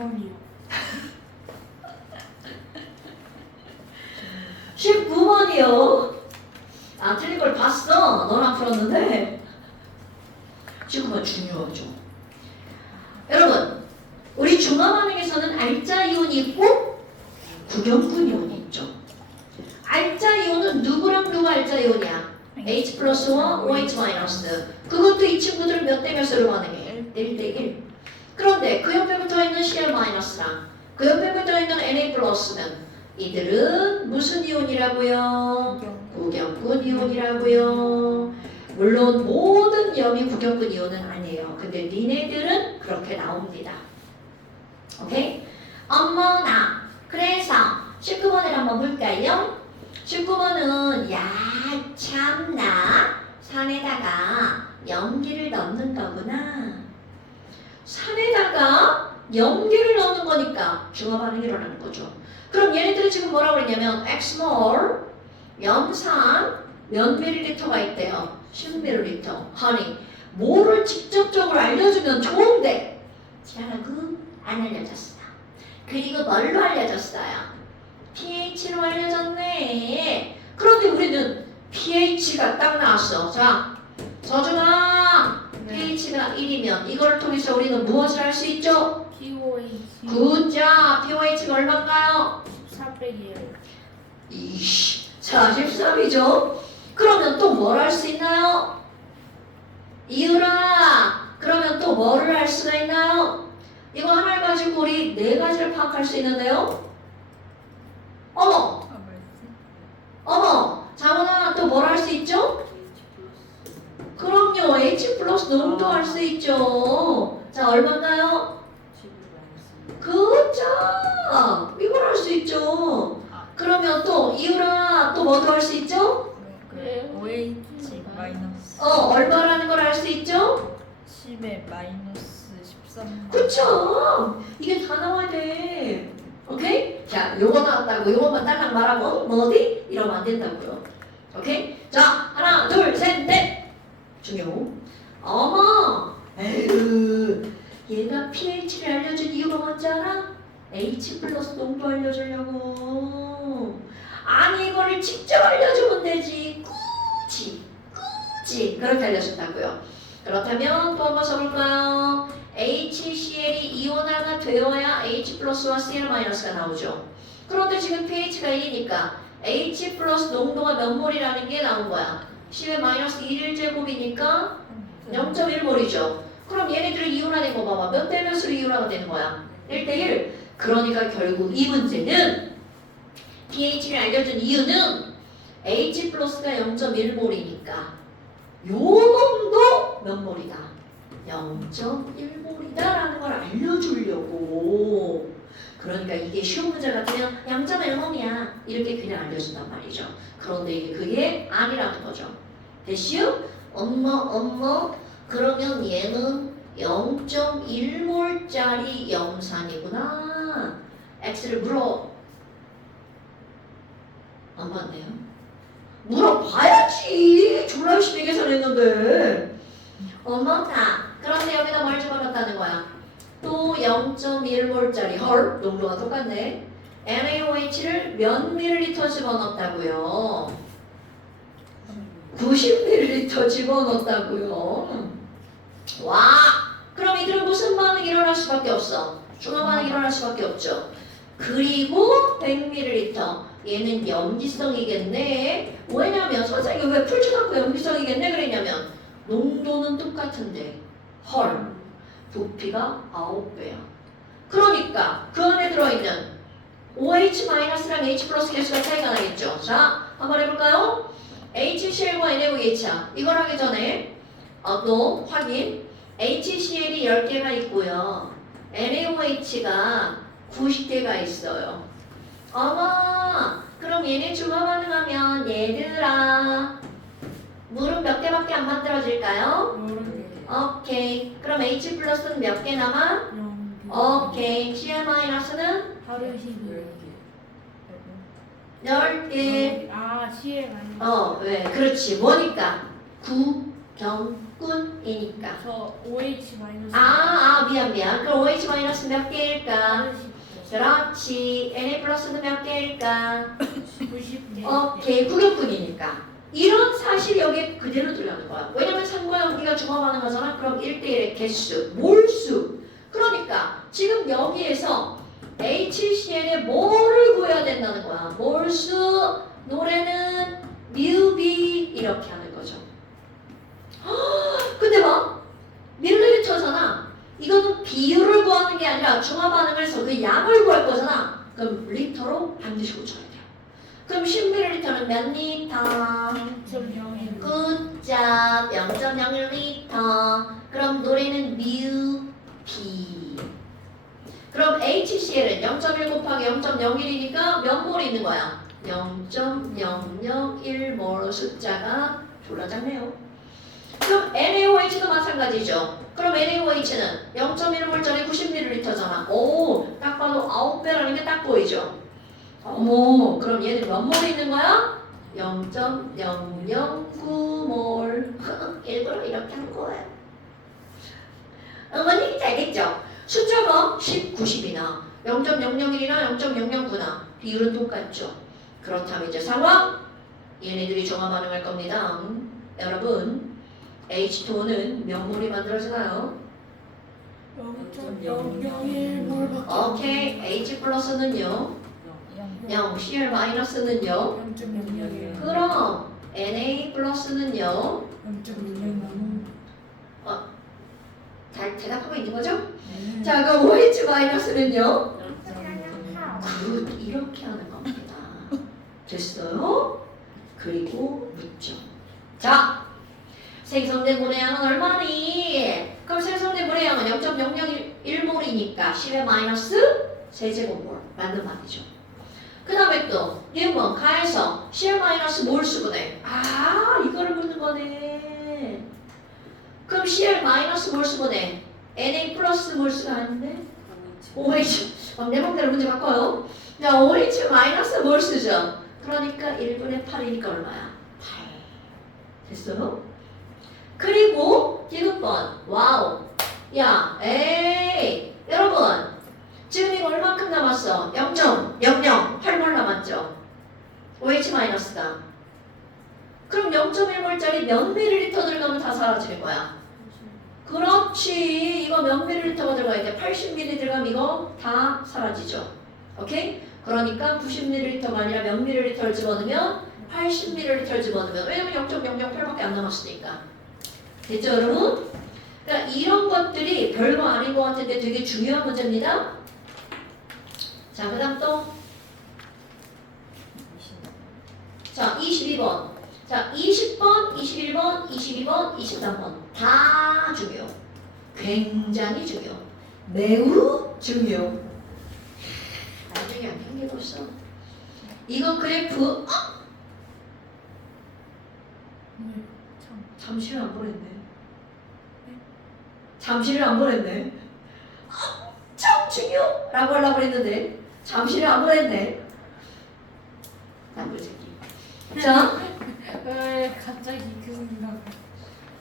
19번이요. 19번이요. 아, 틀린 걸 봤어. 너나 풀었는데. 19번 중요하죠. 여러분, 우리 중화반응에서는 알자 이온이 있고 구경꾼 이온이 있죠. 알자 이온은 누구랑 누가 알자 이온이야? H 플러스와 OH 마이너스. 그것도 이 친구들은 몇 대 몇으로 반응해? 1대 1. 그런데 그 옆에 붙어 있는 Cl 마이너스랑 그 옆에 붙어 있는 Na 플러스는 이들은 무슨 이온이라고요? 구경꾼 이온이라고요. 물론 모든 염이 구경꾼 이온은 아니에요. 근데 니네들은 그렇게 나옵니다. 오케이? 어머나. 그래서 19번을 한번 볼까요? 19번은 야 참나 산에다가 염기를 넣는 거구나. 산에다가 염기를 넣는 거니까 중화반응이 일어나는 거죠. 그럼 얘네들이 지금 뭐라고 그랬냐면 X몰 염산 몇 밀리리터가 있대요. 10ml. 허니 뭐를 직접적으로 알려주면 좋은데 지랄하고 안 알려줬어. 그리고 뭘로 알려줬어요? pH로 알려줬네. 그런데 우리는 pH가 딱 나왔어. 자, 서준아, pH가 1이면 이걸 통해서 우리는 무엇을 할 수 있죠? POH 굿자, pH가 얼마인가요? 1400이에요. 이씨, 43이죠? 그러면 또 뭘 할 수 있나요? 이유라, 그러면 또 뭐를 할 수가 있나요? 이거 하나를 가지고 우리 네 가지를 파악할 수 있는데요? 어머! 어머! 자문아, 또 뭘 할 수 있죠? 그럼요, H 플러스 농도 할 수 있죠. 자, 얼마인가요? 그자 이걸 할 수 있죠. 그러면 또 이유라 또 뭐도 할 수 있죠? OH 마이너스 얼마라는 걸 알 수 있죠? 10에 마이너스 13. 그쵸? 이게 다 나와야 돼. 오케이? 자, 요거 나왔다고 요것만 딸랑 말하고 뭐디? 이러면 안 된다고요. 오케이? 자, 하나, 둘, 셋, 넷. 중요. 어머, 에휴, 얘가 pH를 알려준 이유가 뭔지 알아? H 플러스 농도 알려주려고. 아니 이거를 직접 알려주면 되지. 굳이 그렇게 알려준다고요. 그렇다면 또 한번 써볼까요? HCl이 이온화가 되어야 H 플러스와 Cl 마이너스가 나오죠. 그런데 지금 pH가 1이니까 H 플러스 농도가 몇 몰이라는 게 나온 거야. Cl 마이너스 1제곱이니까 0.1몰이죠. 그럼 얘네들이 이온화된 거 봐봐. 몇 대 몇으로 이온화가 되는 거야? 1대1. 그러니까 결국 이 문제는 pH를 알려준 이유는 H 플러스가 0.1몰이니까 요 놈도 몇 몰이다? 0.1몰이다 라는 걸 알려주려고. 그러니까 이게 쉬운 문제 같으면 0.1몰이야 이렇게 그냥 알려준단 말이죠. 그런데 이게 그게 아니라는 거죠. 됐슈? 엄마 그러면 얘는 0.1몰짜리 염산이구나. X를 안 봤네요. 물어봐야지. 졸라 열심히 계산했는데. 어머나. 그런데 여기다 뭘 집어넣었다는 거야? 또 0.1몰짜리 헐 농도가 똑같네. NaOH를 몇 밀리리터 집어넣었다고요? 90ml 집어넣었다고요. 와, 그럼 이들은 무슨 반응이 일어날 수밖에 없어? 중화 반응이 일어날 수밖에 없죠. 그리고 100ml. 얘는 염기성이겠네. 왜냐면 선생님 왜 풀지도 않고 염기성이겠네 그랬냐면 농도는 똑같은데 헐 부피가 9배야. 그러니까 그 안에 들어있는 OH-랑 H 플러스 개수가 차이가 나겠죠. 자, 한번 해볼까요? HCl과 NaOH야. 이걸 하기 전에 또 확인. HCl이 10개가 있고요. NaOH가 90개가 있어요. 어머, 그럼 얘네 중화 반응하면 얘들아 물은 몇 개밖에 안 만들어질까요? 오케이. 그럼 H 플러스는 몇 개 남아? 오케이. Cl 마이너스는? 하루 12. 10개. 아, CL 아니야. 왜? 그렇지. 뭐니까? 병꾼이니까. 저 OH 마이너스. 미안. 그럼 OH 마이너스 몇 개일까? 그렇지. Na 플러스는 몇 개일까? 90개. 오케이. 구격분이니까. 이런 사실이 여기에 그대로 들어가는 거야. 왜냐면 산과 연기가 중화 반응하잖아. 그럼 1대1의 개수, 몰수. 그러니까 지금 여기에서 HCl의 뭐를 구해야 된다는 거야. 몰수, 노래는 뮤비 이렇게 하는 거죠. 근데 봐. 밀리리터잖아. 이거는 비율을 구하는 게 아니라 중화 반응을 해서 그 양을 구할 거잖아. 그럼 리터로 반드시 고쳐야 돼요. 그럼 10ml는 몇 리터? 0.01. 굿잡 0.01리터. 그럼 노래는 뮤비. 그럼 HCl은 0.1 곱하기 0.01이니까 몇 몰이 있는 거야? 0.001몰 숫자가 졸라 작네요. 그럼 NaOH도 마찬가지죠. 그럼 NaOH는 0.1몰짜리 90ml잖아. 오, 딱 봐도 9배라는 게 딱 보이죠? 어머, 그럼 얘는 몇 몰 있는 거야? 0.009몰. 일부러 이렇게 한 거예요. 뭔 얘기인지 알겠죠? 숫자가 10, 90이나 0.001이나 0.009나 비율은 똑같죠. 그렇다면 이제 상황 얘네들이 종합 반응할 겁니다. 여러분 H2O는 몇 몰이 만들어지나요? 0.001몰. 오케이. H 플러스는요 0, Cl 마이너스는요 0.001. 그럼 Na 플러스는요 0.001. 잘 대답하고 있는 거죠? 자 그럼 OH 마이너스는요 굿 이렇게 하는 겁니다. 됐어요? 그리고 묻죠. 자 생성된 분의 양은 얼마니? 그럼 생성된 분의 양은 0.001몰이니까 10의 마이너스 세제곱몰 맞는 말이죠. 그 다음에 또 뉴먼 가에서 10의 마이너스 몰수분해. 이거를 묻는 거네. 그럼 CL 마이너스 몰수분해 Na 플러스 몰수가 아닌데 OH 내 맘대로 문제 바꿔요. 자 OH 마이너스 몰수죠. 그러니까 1분의 8이니까 얼마야? 8 됐어요? 그리고 디귿번 와우 야 에이 여러분 지금 이거 얼마큼 남았어? 0.008몰 남았죠? OH 마이너스가 그럼 0.1몰짜리 몇 밀리리터 들어가면 다 사라지는 거야? 그렇지. 이거 몇 밀리리터가 들어가야 돼? 80ml 들어가면 이거 다 사라지죠. 오케이? 그러니까 90ml가 아니라 몇 밀리리터를 집어넣으면 80ml를 집어넣으면 왜냐면 0.008밖에 안 남았으니까. 됐죠 여러분? 그러니까 이런 것들이 별거 아닌 것 같은데 되게 중요한 문제입니다. 자, 그 다음 또 자, 22번. 자, 20번, 21번, 22번, 23번 다 중요. 굉장히 중요. 매우 중요. 나중에 안 생기고 있어. 이거 그래프 잠시를 안 보냈네. 잠시를 안 보냈네. 엄청 중요라고 하려고 했는데 잠시를 안 보냈네. 남불새끼. 자. 왜 갑자기 그 생각?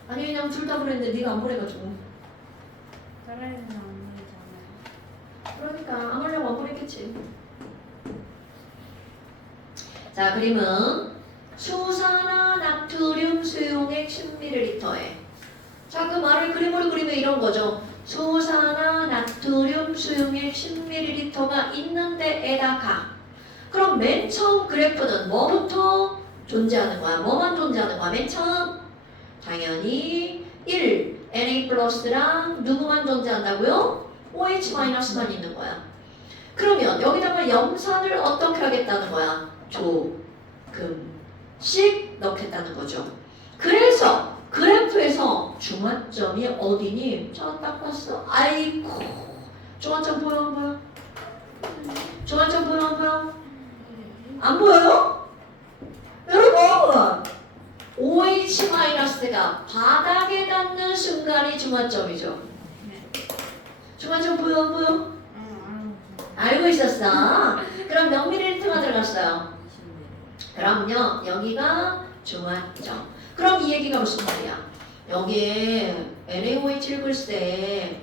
아니 그냥 둘 다 보냈는데 네가 안 보내가지고. 다른 애는 안 보이잖아요. 그러니까 안 하려고 안 보냈겠지. 자 그림은 수산화 나트륨 수용액 10ml에 자 그 말을 그림으로 그리면 이런 거죠. 수산화 나트륨 수용액 10ml가 있는데에다가 그럼 맨 처음 그래프는 뭐부터 존재하는 거야? 뭐만 존재하는 거야? 맨 처음 당연히 1 Na 플러스랑 누구만 존재한다고요? OH 마이너스만 있는 거야. 그러면 여기다가 염산을 어떻게 하겠다는 거야? 조금씩 넣겠다는 거죠. 그래서 그래프에서 중화점이 어디니? 저 딱 봤어. 아이고 중화점 보여 안 보여? 중화점 보여 안 보여? 안 보여요? 여러분 OH-가 바닥에 닿는 순간이 중화점이죠. 중화점 보여 안 보여? 알고 있었어. 그럼 몇 밀리리터가 들어갔어요? 그럼요 여기가 중화점. 그럼 이 얘기가 무슨 말이야? 여기에 NaOH를 글쎄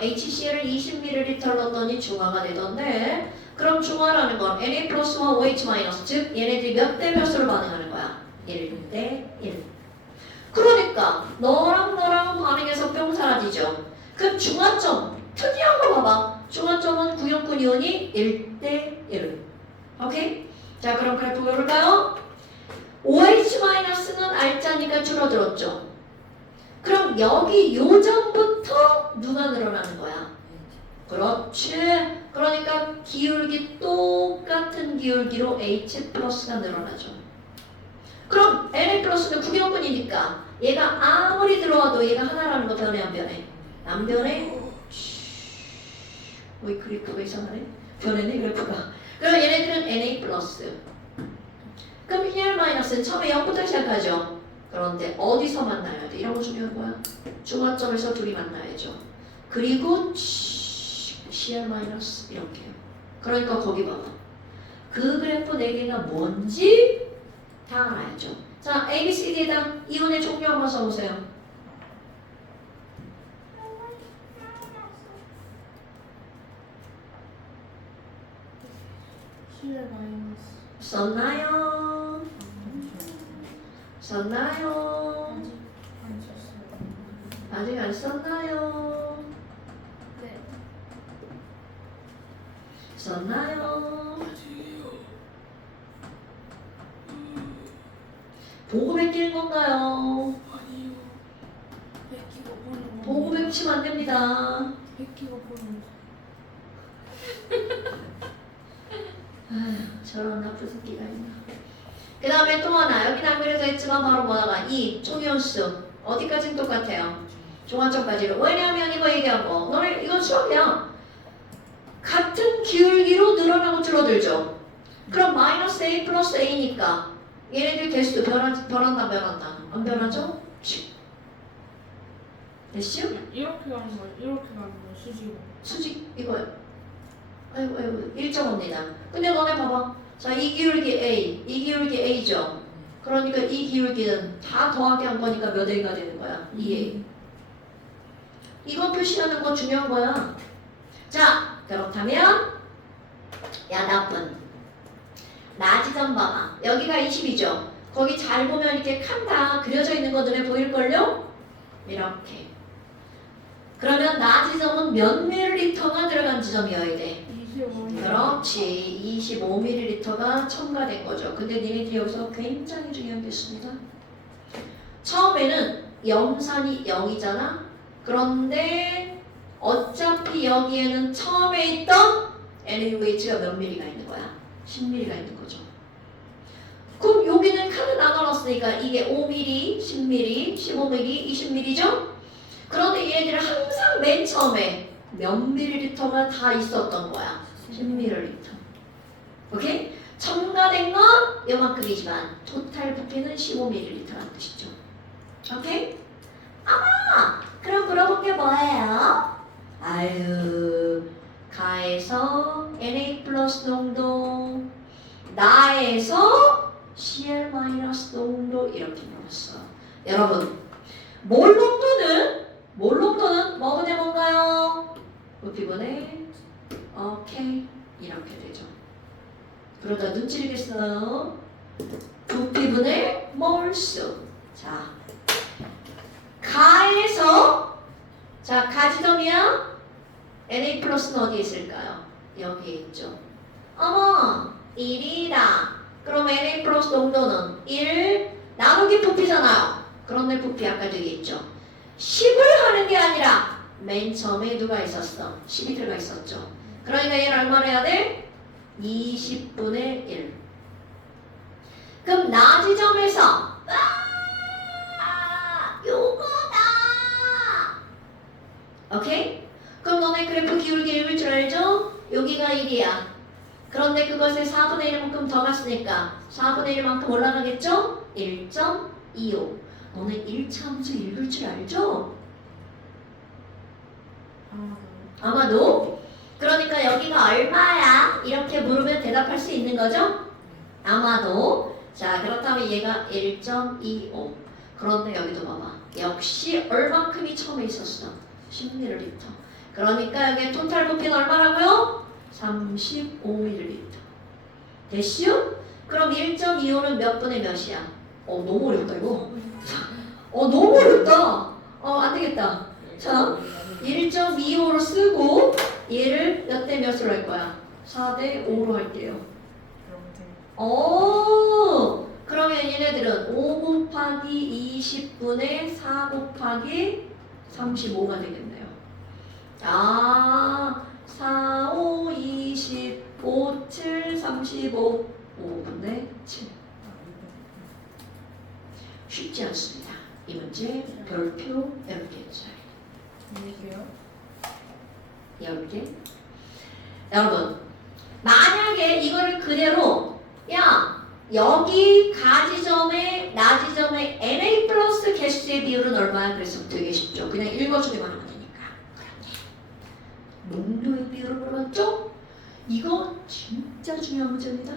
HCl을 20ml 넣었더니 중화가 되던데 그럼 중화라는 건 Na 플러스와 OH 마이너스 즉 얘네들이 몇 대 몇으로 반응하는 거야? 1대 1. 그러니까 너랑 반응해서 뿅 사라지죠. 그럼 중화점 특이한 거 봐봐. 중화점은 구형분 이온이 1대 1. 오케이? 자 그럼 그래프 볼까요? OH-는 알짜니까 줄어들었죠. 그럼 여기 요점부터 누가 늘어나는 거야? 그렇지. 그러니까 기울기 똑같은 기울기로 H 플러스가 늘어나죠. 그럼 Na 플러스는 구경분이니까 얘가 아무리 들어와도 얘가 하나라는 거 변해 안 변해? 안 변해? 왜 그래프가 이상하네? 변했네 그래프가. 그럼 얘네들은 Na 플러스. 그럼 here 마이너스는 처음에 0부터 시작하죠. 그런데 어디서 만나야 돼? 이런 거 중요한 거야. 중화점에서 둘이 만나야죠. 그리고 CR 마이너스 이렇게. 그러니까 거기 봐봐. 그 그래프 4개가 뭔지 다 알아야죠. 자, A, B, C, D에다 이온의 종류 한번 써보세요. CL 마이너스. 썼나요? 썼나요? 안 썼어요. 아직 안 썼나요? 네. 썼나요? 보고 베끼는 건가요? 아니요. 베끼고 보는 거. 보고 베끼면 안 됩니다. 베끼고 보는 거. 아휴, 저런 나쁜 새끼가 있나. 그 다음에 또 하나, 여기는 안 그려져 있지만 바로 뭐다가 이 총연수 어디까지는 똑같아요. 종합점까지로. 왜냐하면 이거 얘기하고 너네 이건 수학이야. 같은 기울기로 늘어나고 줄어들죠. 그럼 마이너스 A 플러스 A니까 얘네들 개수 변한다 안 변하죠? 됐죠? 이렇게 가는 거예요. 이렇게 가는 거예요. 수직으로. 수직 이거요. 아이고 일정합니다. 근데 너네 봐봐. 자, 이 기울기 A, 이 기울기 A죠. 그러니까 이 기울기는 다 더하기 한 거니까 몇 A가 되는 거야? 2A. 이거 표시하는 거 중요한 거야. 자, 그렇다면 나쁜 지점 봐봐. 여기가 20이죠. 거기 잘 보면 이렇게 칸 다 그려져 있는 거 눈에 보일걸요? 이렇게. 그러면 지점은 몇 밀리리터가 들어간 지점이어야 돼? 25. 그렇지. 25ml가 첨가된 거죠. 근데 니네들이 여기서 굉장히 중요한 게 있습니다. 처음에는 염산이 0이잖아. 그런데 어차피 여기에는 처음에 있던 NaOH가 몇 ml가 있는 거야? 10ml가 있는 거죠. 그럼 여기는 칸을 나눠놨으니까 이게 5ml, 10ml, 15ml, 20ml죠? 그런데 얘네들은 항상 맨 처음에 몇 밀리리터가 다 있었던 거야. 10ml. 오케이? 첨가된 건 요만큼이지만 토탈 부피는 15ml라는 뜻이죠. 오케이? 그럼 물어본 게 뭐예요? 가에서 Na 플러스 농도, 나에서 Cl 마이너스 농도 이렇게 물었어. 여러분, 몰 농도는 뭐가 돼 뭔가요? 부피분의 오케이 이렇게 되죠. 그러다 눈 찌르겠어요. 부피분의 몰수. 자, 가에서 자 가지점이야. Na 플러스는 어디에 있을까요? 여기에 있죠. 어머 1이다. 그럼 Na 플러스 농도는 1 나누기 부피잖아요. 그런데 부피 아까 저기 있죠. 10을 하는 게 아니라 맨 처음에 누가 있었어? 10이 들어가 있었죠. 그러니까 얘를 얼마나 해야 돼? 20분의 1. 그럼 지점에서 요거다. 오케이? 그럼 너네 그래프 기울기 1일 줄 알죠? 여기가 1이야. 그런데 그것에 4분의 1만큼 더 갔으니까 4분의 1만큼 올라가겠죠? 1.25. 너네 1차 함수 읽을 줄 알죠? 아마도? 그러니까 여기가 얼마야? 이렇게 물으면 대답할 수 있는 거죠? 아마도. 자, 그렇다면 얘가 1.25. 그런데 여기도 봐봐. 역시 얼만큼이 처음에 있었어? 10ml. 그러니까 여기 토탈 부피는 얼마라고요? 35ml. 됐슈? 그럼 1.25는 몇 분의 몇이야? 너무 어렵다 이거. 너무 어렵다. 안 되겠다. 자, 1.25로 쓰고 얘를 몇 대 몇으로 할 거야? 4대 5로 할게요. 그러면 얘네들은 5 곱하기 20분의 4 곱하기 35가 되겠네요. 4, 5, 25, 7, 35, 5분의 7. 쉽지 않습니다. 이 문제 별표 10개짜리. 10개. 여러분, 만약에 이거를 그대로 여기 가지점에 나지점에 NA 플러스 개수의 비율은 얼마야? 그래서 되게 쉽죠. 그냥 읽어주기만 하면 되니까. 그런데 농도의 비율을 물어봤죠? 이거 진짜 중요한 문제입니다.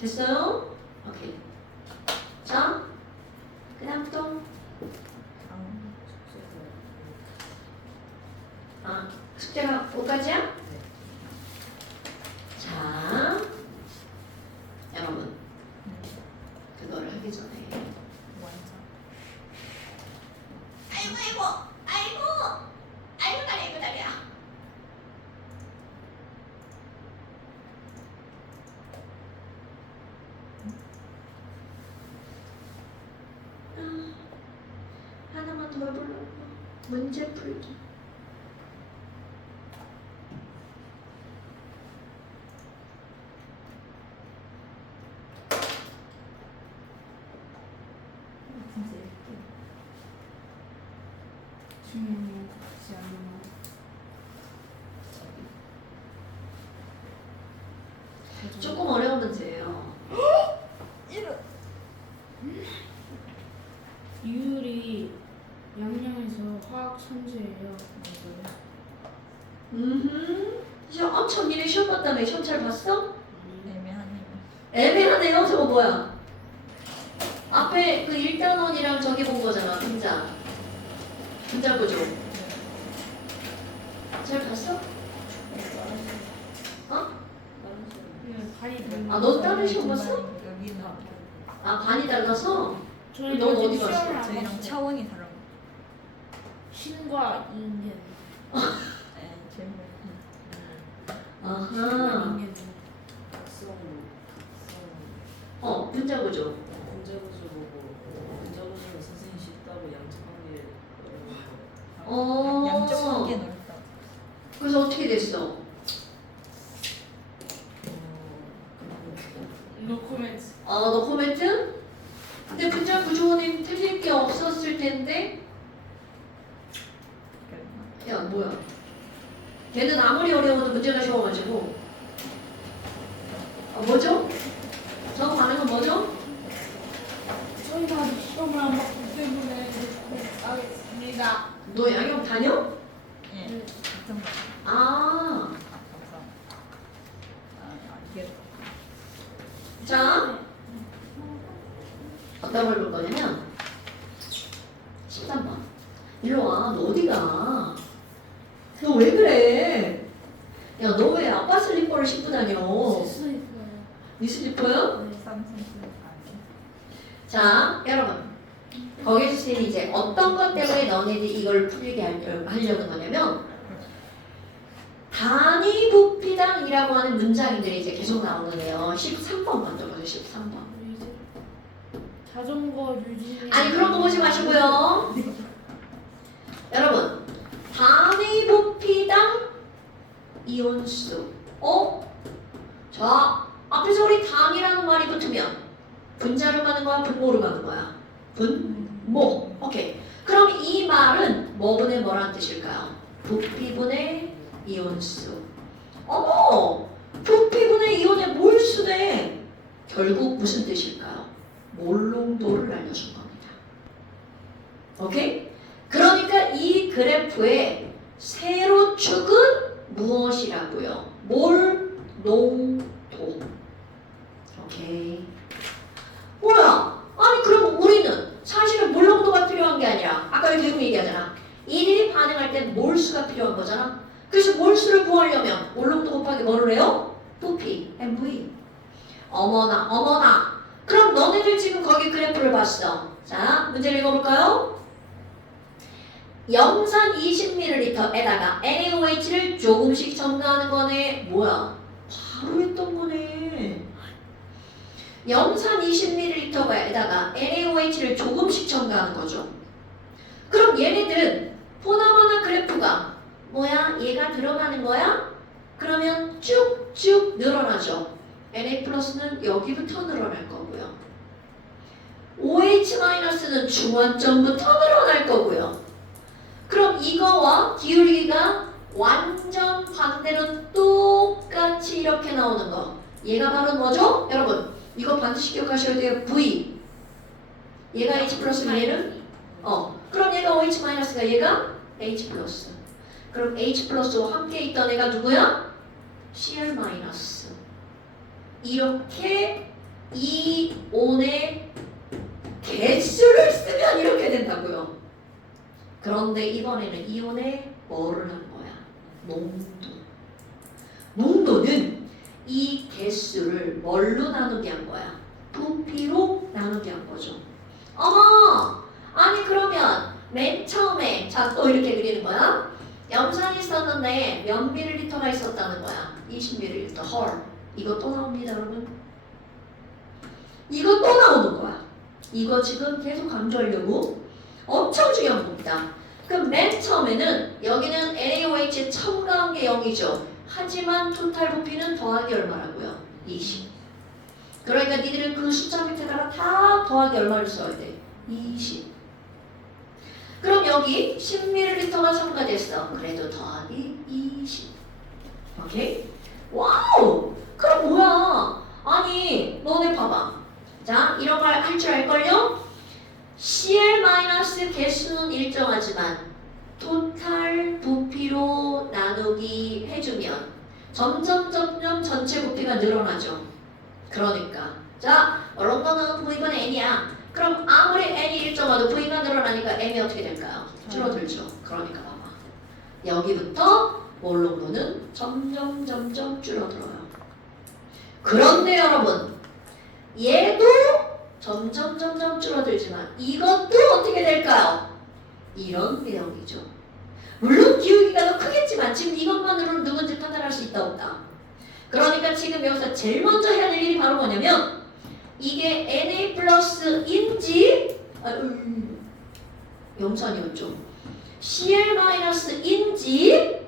됐어요? 오케이. 자, 그 다음 또 숙제가 5까지야? 자, 여러분 그거를 하기 전에 아이고 다리야. 하나만 더 해볼래? 문제 풀기. 조금 어려운 문제예요. 유율이 양양에서 화학 천재예요. 엄청 니네 시험 봤다며. 시험 잘 봤어? 애매하네요. 애매하네요. 저거 뭐야? 앞에 그 1단원이랑 저기 본 거잖아. 분자 구조. 잘 봤어? 너 다른 시험 봤어? 여기는 반이 달라서? 저희 넌 어디 봤어? 시험을 안 저희랑 봤어요. 차원이 다른 거. 신과 인간. 아하. 분자 구조. 문제구조 보고 문제구조는 선생님 쉽다고 양쪽 관계 넓다. 그래서 어떻게 됐어? 노 코멘트. 너 코멘트? 근데 분자 구조는 틀릴 게 없었을 텐데. 야 뭐야? 걔는 아무리 어려워도 문제가 쉬워가지고. 뭐죠? 저 반응은 뭐죠? 저희가 시험을 안 봤기 때문에 하겠습니다. 너 양형 다녀? 예. 같은 거. 아, 감사합니다. 이게 자, 어떤 걸 볼 거냐면 13번. 일로 와. 너 어디가? 너 왜 그래? 야, 너 왜 아빠 슬리퍼를 신고 다녀? 스니퍼요. 네 슬리퍼야? 네. 쌍순수 자, 여러분. 거기서 선생님이 이제 어떤 것 때문에 너네들이 이걸 풀리게 하려는 거냐면 단위 부피당이라고 하는 문장들이 이제 계속 나오는데요. 13번 먼저 보세요. 13번. 자전거 유지. 아니 그런 거 보지 마시고요. 여러분 단위 부피당 이온수. 자 앞에서 우리 당이라는 말이 붙으면 분자로 가는 거야? 분모로 가는 거야? 분모. 오케이. 그럼 이 말은 뭐분의 뭐라는 뜻일까요? 부피분의 이온수. 부피분의 이온의 몰수네. 결국 무슨 뜻일까요? 몰농도를 알려준 겁니다. 오케이? 그러니까 이 그래프의 세로축은 무엇이라고요? 몰농도. 오케이. 어머나 어머나. 그럼 너네들 지금 거기 그래프를 봤어. 자, 문제를 읽어볼까요? 염산 20ml에다가 NaOH를 조금씩 첨가하는 거네. 뭐야? 바로 했던 거네. 염산 20ml에다가 NaOH를 조금씩 첨가하는 거죠. 그럼 얘네들은 보나마나 그래프가 뭐야? 얘가 들어가는 거야? 그러면 쭉쭉 늘어나죠. Na+는 여기부터 늘어날 거고요. OH-는 중원점부터 늘어날 거고요. 그럼 이거와 기울기가 완전 반대로 똑같이 이렇게 나오는 거. 얘가 바로 뭐죠? 여러분, 이거 반드시 기억하셔야 돼요. V. 얘가 H+, 얘는? 그럼 얘가 OH-가 얘가 H+. 그럼 H+와 함께 있던 애가 누구야? Cl-. 이렇게 이온의 개수를 쓰면 이렇게 된다고요. 그런데 이번에는 이온의 뭐를 한 거야? 농도. 농도는 이 개수를 뭘로 나누게 한 거야? 부피로 나누게 한 거죠. 어머! 아니 그러면 맨 처음에 자 또 이렇게 그리는 거야. 염산이 있었는데 몇 밀리리터가 있었다는 거야? 20ml. 헐. 이거 또 나옵니다 여러분. 이거 또 나오는 거야. 이거 지금 계속 강조하려고 엄청 중요한 겁니다. 그럼 맨 처음에는 여기는 NaOH 첨가한 게 0이죠. 하지만 토탈 부피는 더하기 얼마라고요? 20. 그러니까 니들은 그 숫자 밑에다가 다 더하기 얼마를 써야 돼? 20. 그럼 여기 10ml가 첨가됐어. 그래도 더하기 20. 오케이? 와우! 그럼 뭐야? 아니 너네 봐봐. 자 이런 걸 할 줄 알걸요? Cl- 개수는 일정하지만 토탈 부피로 나누기 해주면 점점 전체 부피가 늘어나죠. 그러니까 자 이런 거는 V가 N이야. 그럼 아무리 N이 일정하도 V가 늘어나니까 M이 어떻게 될까요? 줄어들죠. 그러니까 봐봐. 여기부터 몰롱도는 점점 줄어들어요. 그런데 여러분 얘도 점점 줄어들지만 이것도 어떻게 될까요? 이런 내용이죠. 물론 기울기가 더 크겠지만 지금 이것만으로는 누군지 판단할 수 있다 없다. 그러니까 지금 여기서 제일 먼저 해야 될 일이 바로 뭐냐면 이게 Na+인지 염산이었죠. Cl-인지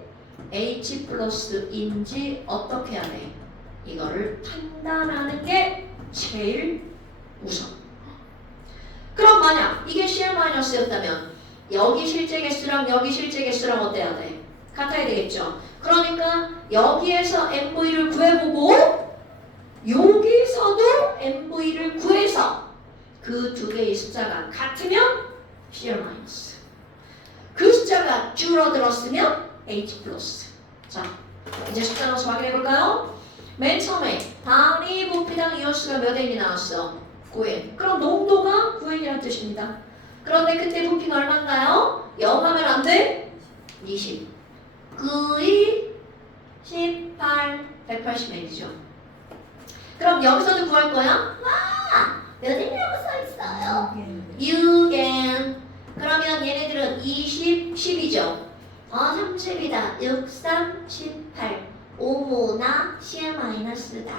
H+인지 어떻게 해야 돼? 이거를 판단하는 게 제일 우선. 그럼 만약 이게 Cl-였다면 여기 실제 개수랑 여기 실제 개수랑 어때야 돼? 같아야 되겠죠. 그러니까 여기에서 MV를 구해보고 여기서도 MV를 구해서 그 두 개의 숫자가 같으면 Cl-. 그 숫자가 줄어들었으면 H+. 자, 이제 숫자 넣어서 확인해볼까요? 맨 처음에 단위 부피당 이온수가 몇 N이 나왔어? 9N. 그럼 농도가 9N이라는 뜻입니다. 그런데 그때 부피가 얼마인가요? 0 하면 안 돼? 20. 9, 2, 18, 180N이죠. 그럼 여기서도 구할 거야? 와! 몇 N이라고 써있어요? 6N. 그러면 얘네들은 20, 10이죠. 30이다. 6, 3, 18. 오모나 Cl-다.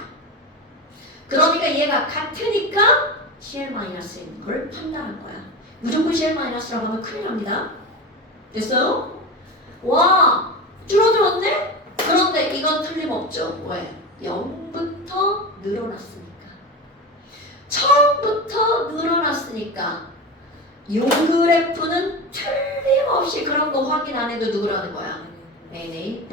그러니까 얘가 같으니까 Cl-인 걸 판단한 거야. 무조건 Cl-라고 하면 큰일 납니다. 됐어요? 와! 줄어들었네? 그런데 이건 틀림없죠. 왜? 0부터 늘어났으니까. 처음부터 늘어났으니까 요 그래프는 틀림없이 그런 거 확인 안 해도 누구라는 거야? Na+.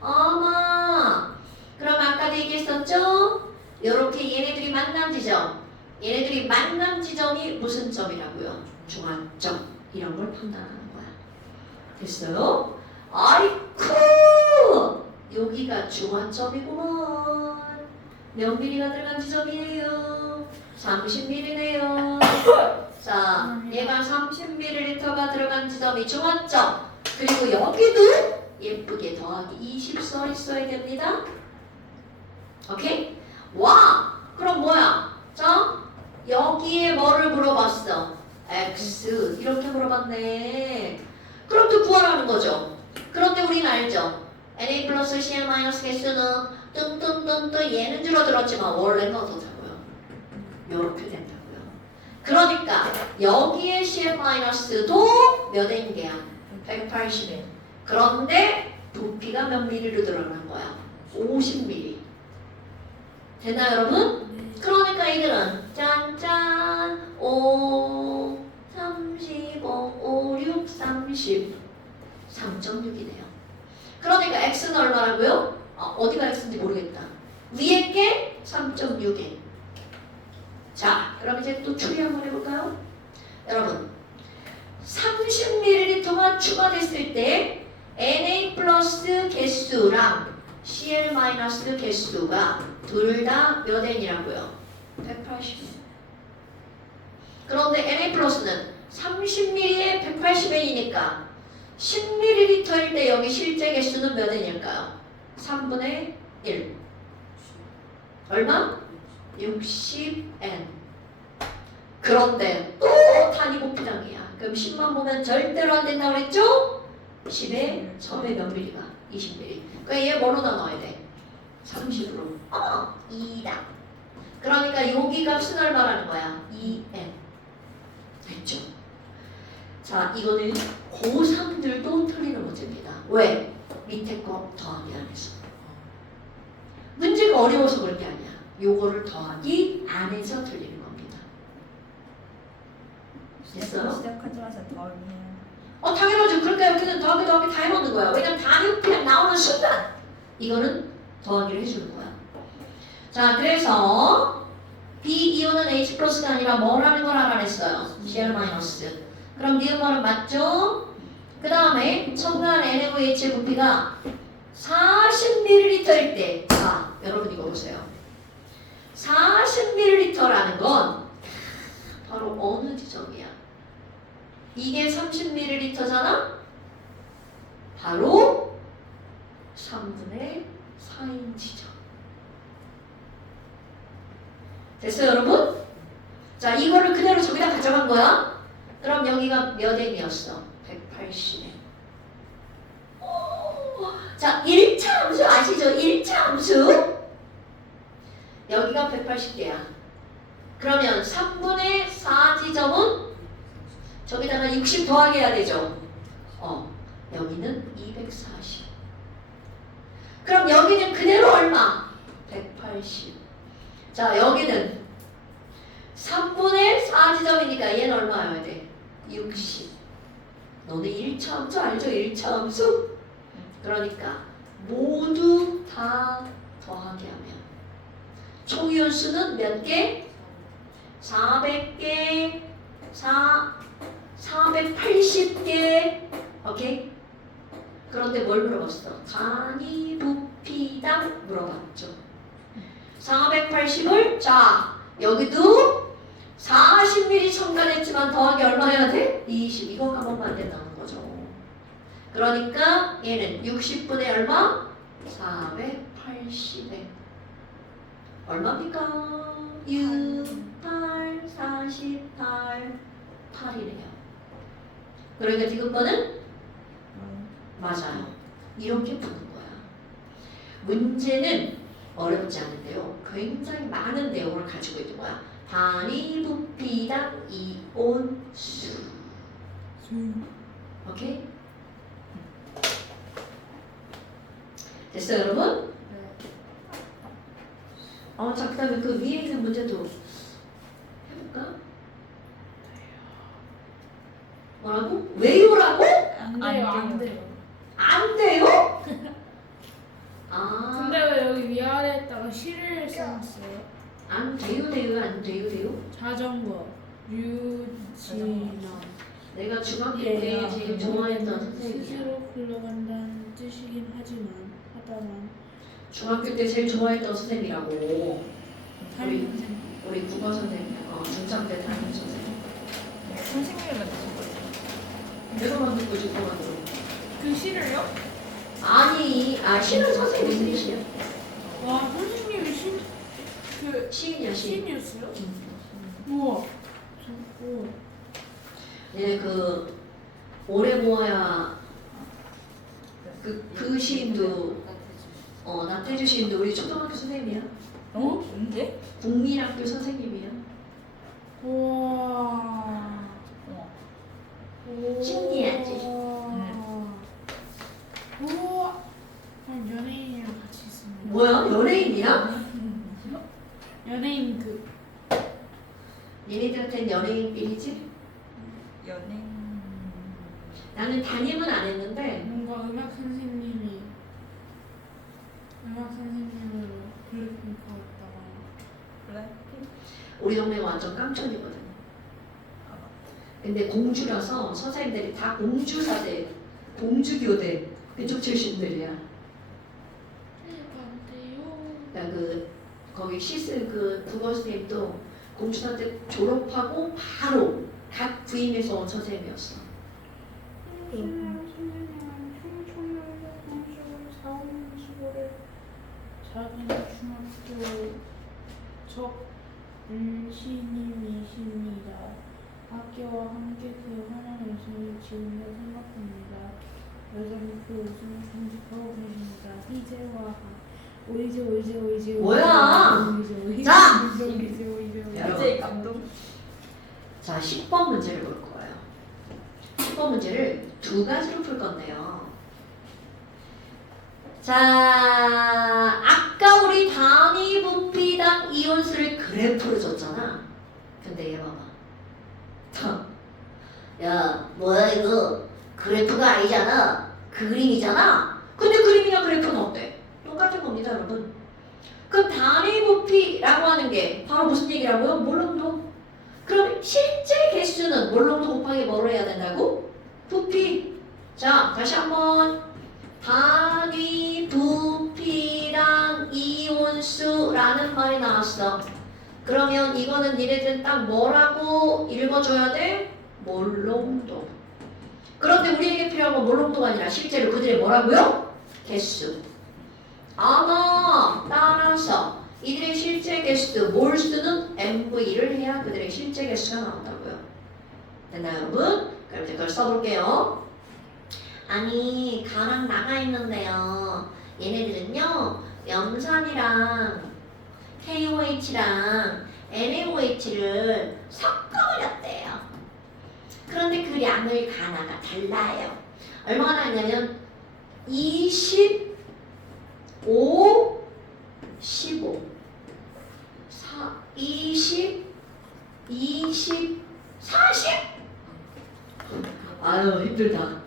아마 그럼 아까도 얘기했었죠? 요렇게 얘네들이 만남 지점. 얘네들이 만남 지점이 무슨 점이라고요? 중앙점. 이런 걸 판단하는 거야. 됐어요? 아이쿠! 여기가 중앙점이구먼. 몇 미리가 들어간 지점이에요? 30ml네요. 자, 얘가 30ml가 들어간 지점이 중앙점. 그리고 여기도 예쁘게 더하기 20 써 있어야 됩니다. 오케이? 와! 물어봤네. 그럼 또 구하라는 거죠. 그런데 우리는 알죠. NA 플러스 CL 마이너스 개수는 뜬뜬뜬뜬 얘는 줄어들었지만 원래는 어떻다고요? 요렇게 된다고요. 그러니까 여기에 CL 마이너스도 몇 N개야? 180N. 그런데 부피가 몇 미리로 들어간 거야? 50mm. 되나 여러분? 그러니까 이들은 짠짠 5, 35, 5, 6, 30 3.6이네요. 그러니까 x는 얼마라고요? 어디가 x인지 모르겠다. 위에 게 3.6에. 자, 그럼 이제 또 추리 한번 해볼까요? 여러분 30ml가 추가됐을 때 Na 플러스 개수랑 Cl 마이너스 개수가 둘 다 몇 N이라고요? 180N. 그런데 Na 플러스는 30ml에 180N이니까 10ml일 때 여기 실제 개수는 몇 N일까요? 3분의 1. 얼마? 60N. 그런데 또 단위 곱피당이야. 그럼 10만 보면 절대로 안 된다고 그랬죠? 10에 처음에 몇 미리가? 20mm. 그러니까 얘 뭐로다 넣어야 돼? 30으로. 2다. 그러니까 여기 값은 얼마라는 거야? 2n. 됐죠? 자, 이거는 고3들도 틀리는 문제입니다. 왜? 밑에 거 더하기 안에서. 문제가 어려워서 그런 게 아니야. 요거를 더하기 안에서 틀리는 겁니다. 됐어요? 시작하자마자 더하기 해요. 당연하죠. 그러니까 여기는 더하기 다 해놓는 거야. 왜냐면 단위표현 나오는 순간 이거는 더하기를 해주는 거야. 자, 그래서 B 이온은 H 플러스가 아니라 뭐라는 걸 알아냈어요? Cl 마이너스. 그럼 니은말은 맞죠? 그 다음에 첨가한 NaOH의 부피가 40ml일 때, 자, 여러분 이거 보세요. 40ml라는 건 바로 어느 지점이야? 이게 30ml잖아? 바로 3분의 4인 지점. 됐어요, 여러분? 자, 이거를 그대로 저기다 가져간 거야. 그럼 여기가 몇 N이었어? 180N. 자, 1차 함수 아시죠? 1차 함수. 여기가 180개야. 그러면 3분의 4 지점은 저기다가 60 더하게 해야 되죠. 여기는 240. 그럼 여기는 그대로 얼마? 180. 자, 여기는 3분의 4 지점이니까 얘는 얼마여야 돼? 60. 너네 1차 함수 알죠? 1차 함수? 그러니까 모두 다 더하게 하면 총이온수는 몇 개? 400개, 480개. 오케이? 그런데 뭘 물어봤어? 단위 부피당 물어봤죠. 480을 자, 여기도 40ml 첨가됐지만 더하기 얼마 해야 돼? 20. 이거 까먹으면 안 된다는 거죠. 그러니까 얘는 60분의 얼마? 480에 얼마입니까? 6, 8, 48, 8이래요. 그러니까 지금 거는 맞아요. 이렇게 푸는 거야. 문제는 어렵지 않은데요. 굉장히 많은 내용을 가지고 있는 거야. 단위 부피당 이온수. 오케이? 됐어요, 여러분? 자, 그 다음에 그 위에 있는 문제도 해볼까? 뭐라고? 왜요라고? 안 돼요, 안 돼요. 안 돼요? 근데 왜 여기 위아래에다가 시를 써놨어요? 안 돼요, 안 돼요? 자전거, 유진아. 내가 중학교 때 제일 좋아했던 선생님이야. 스스로 굴러간다는 뜻이긴 하지만 중학교 때 제일 좋아했던 선생님이라고. 다른 우리 국어 선생님, 중3 때 담임 선생님. 선생님이 만드신 거예요? 내가 만든 거지, 누가 만들어? 그 시를요? 아니, 시는 선생님이 쓰는 시야. 와, 선생님이 시인이야, 시인. 시인이었어요? 우와. 오. 얘네 그 오래 모아야 그 시인도 나태주 시인도 우리 초등학교 선생님이야. 어? 언제? 국민학교 선생님이야. 우와. 신기하지? 우와. 연예인이랑 같이 있습니다. 뭐야? 연예인이야? 연예인 그 얘네들한테는 연예인끼리지? 연예인. 나는 담임은 안 했는데 뭔가 음악 선생님으로 블랙핑크 했다가 블랙핑크. 우리 동네가 완전 깡촌이거든. 근데 공주라서 선생님들이 다 공주사대, 공주교대 그쪽 출신들이야. 반대요. 거기 시스 국어 선생님도 공주사대 졸업하고 바로 각 부임해서 온 선생님이었어. 작은 중학교 적신임이십니다. 학교와 함께 그 환한 웃음을 지으며 생각합니다. 여전히 그 웃음을 간직하고 계십니다. 희재와 오이제 뭐야? 자! 오이제 여러분. 이제 감동. 자, 10번 문제를 볼 거예요. 10번 문제를 두 가지로 풀 건데요. 자, 아까 우리 단위 부피당 이온수를 그래프로 줬잖아. 근데 얘 봐봐. 야, 뭐야 이거? 그래프가 아니잖아. 그림이잖아. 근데 그림이나 그래프는 어때? 똑같은 겁니다, 여러분. 그럼 단위 부피라고 하는 게 바로 무슨 얘기라고요? 몰롱도. 그럼 실제 개수는 몰롱도 곱하기 뭐로 해야 된다고? 부피. 자, 다시 한번. 단위 부피당 이온수라는 말이 나왔어. 그러면 이거는 니네들은 딱 뭐라고 읽어줘야 돼? 몰롱도. 그런데 우리에게 필요한 건 몰롱도가 아니라 실제로 그들의 뭐라고요? 개수. 아마 따라서 이들의 실제 개수, 몰수는 MV를 해야 그들의 실제 개수가 나온다고요. 됐나요, 여러분? 그럼 이제 그걸 써볼게요. 아니, 가랑 나가 있는데요. 얘네들은요, 염산이랑 KOH랑 NaOH를 섞어버렸대요. 그런데 그 량을 가나가 달라요. 얼마나 하냐면 25, 15, 20, 40. 아유, 힘들다.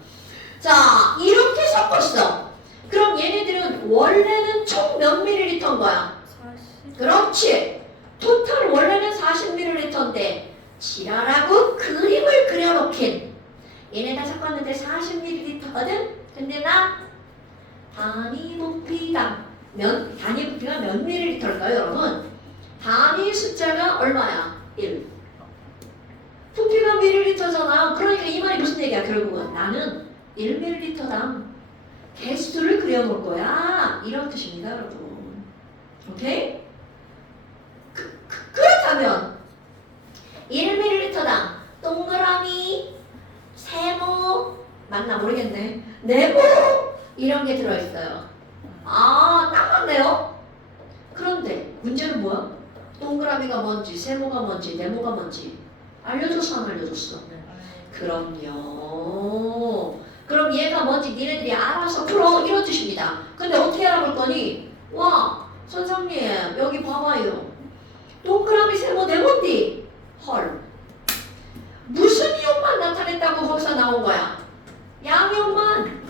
자, 이렇게 섞었어. 그럼 얘네들은 원래는 총 몇 밀리리터인 거야? 40. 그렇지. 토탈 원래는 40ml인데 지랄하고 그림을 그려놓긴. 얘네 다 섞었는데 40ml거든? 근데 나 단위 부피당 단위 부피가 몇 ml일까요, 여러분? 단위 숫자가 얼마야? 1. 부피가 ml잖아. 그러니까 이 말이 무슨 얘기야? 결국은 나는 1ml당 개수를 그려놓을 거야. 이런 뜻입니다, 여러분. 오케이? 그렇다면 1ml당 동그라미, 세모, 맞나 모르겠네. 네모 이런 게 들어있어요. 아, 딱 맞네요. 그런데 문제는 뭐야? 동그라미가 뭔지, 세모가 뭔지, 네모가 뭔지 알려줬어, 안 알려줬어? 그럼요. 그럼 얘가 뭔지 니네들이 알아서 풀어, 이런 뜻입니다. 근데 어떻게 알아볼 거니? 와, 선생님 여기 봐봐요. 동그라미 세모 네모인데 헐, 무슨 이온만 나타냈다고 거기서 나온 거야? 양이온만.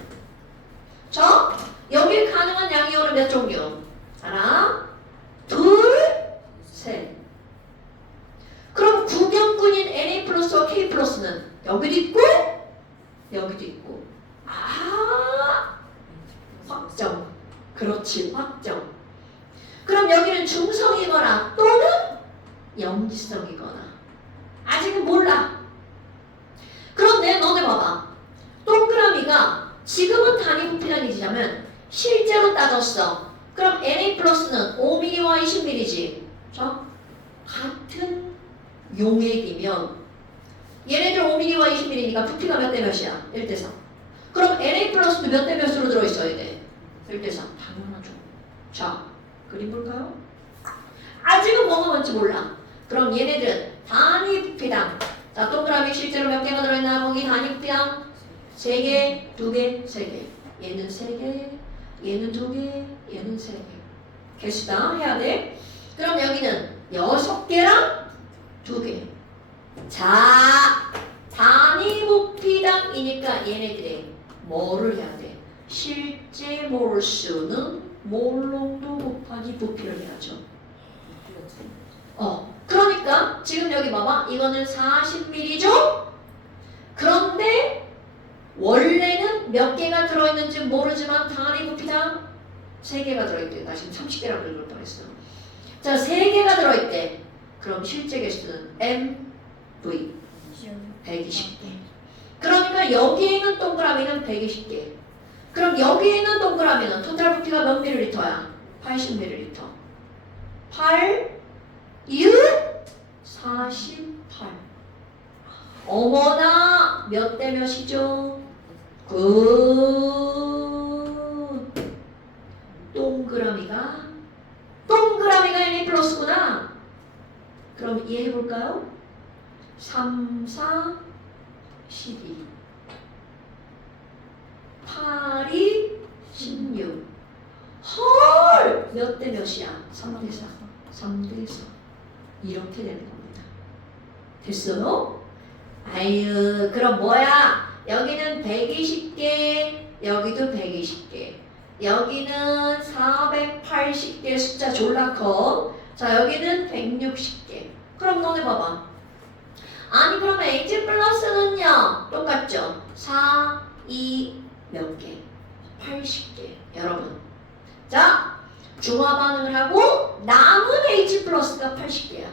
자, 여기 가능한 양이온은 몇 종류? 하나, 둘, 셋. 그럼 구경꾼인 Na 플러스와 K 플러스는 여기도 있고 여기도 있고. 아, 확정. 그렇지, 확정. 그럼 여기는 중성이거나 또는 염지성이거나. 아직은 몰라. 그런데 너네 봐봐. 동그라미가 지금은 단위 부피당이지만 실제로 따졌어. 그럼 Na 플러스는 5mm와 20mm지. 자, 같은 용액이면 얘네들 5mm와 20mm니까 부피가 몇 대 몇이야? 1대 3. 그럼 NA 플러스도 몇 대 몇으로 들어있어야 돼? 1대 3. 당연하죠. 자, 그림 볼까요? 아직은 뭐가 뭔지 몰라. 그럼 얘네들은 단위 부피당. 자, 동그라미 실제로 몇 개가 들어있나? 거기 단위 부피당 3개, 2개, 3개. 얘는 3개, 얘는 2개, 얘는 3개. 개수당 해야 돼. 그럼 여기는 6개랑 2개. 자, 단위 부피당이니까 얘네들의 뭐를 해야 돼? 실제 몰수는 몰농도 곱하기 부피를 해야죠. 그러니까 지금 여기 봐봐. 이거는 40ml죠? 그런데 원래는 몇 개가 들어있는지 모르지만 단위 부피당 3개가 들어있대. 나 지금 30개라고 읽을 뻔했어. 자, 3개가 들어있대. 그럼 실제 개수는 MV 120개. 그러니까 여기에 있는 동그라미는 120개. 그럼 여기에 있는 동그라미는 토탈 부피가 몇 ml야? 80ml. 8, 6, 48. 어머나 몇 대 몇이죠? 동그라미가 NA 플러스구나. 그럼 이해해볼까요? 3, 4, 12 8이 16. 헐! 몇 대 몇이야? 3대 4. 3대 4. 이렇게 되는 겁니다. 됐어요? 아유, 그럼 뭐야? 여기는 120개, 여기도 120개. 여기는 480개 숫자 졸라 커. 자, 여기는 160개. 그럼 너네 봐봐. 아니, 그러면 H 플러스는요? 똑같죠? 4, 2, 몇 개? 80개. 여러분. 자, 중화 반응을 하고 남은 H 플러스가 80개야.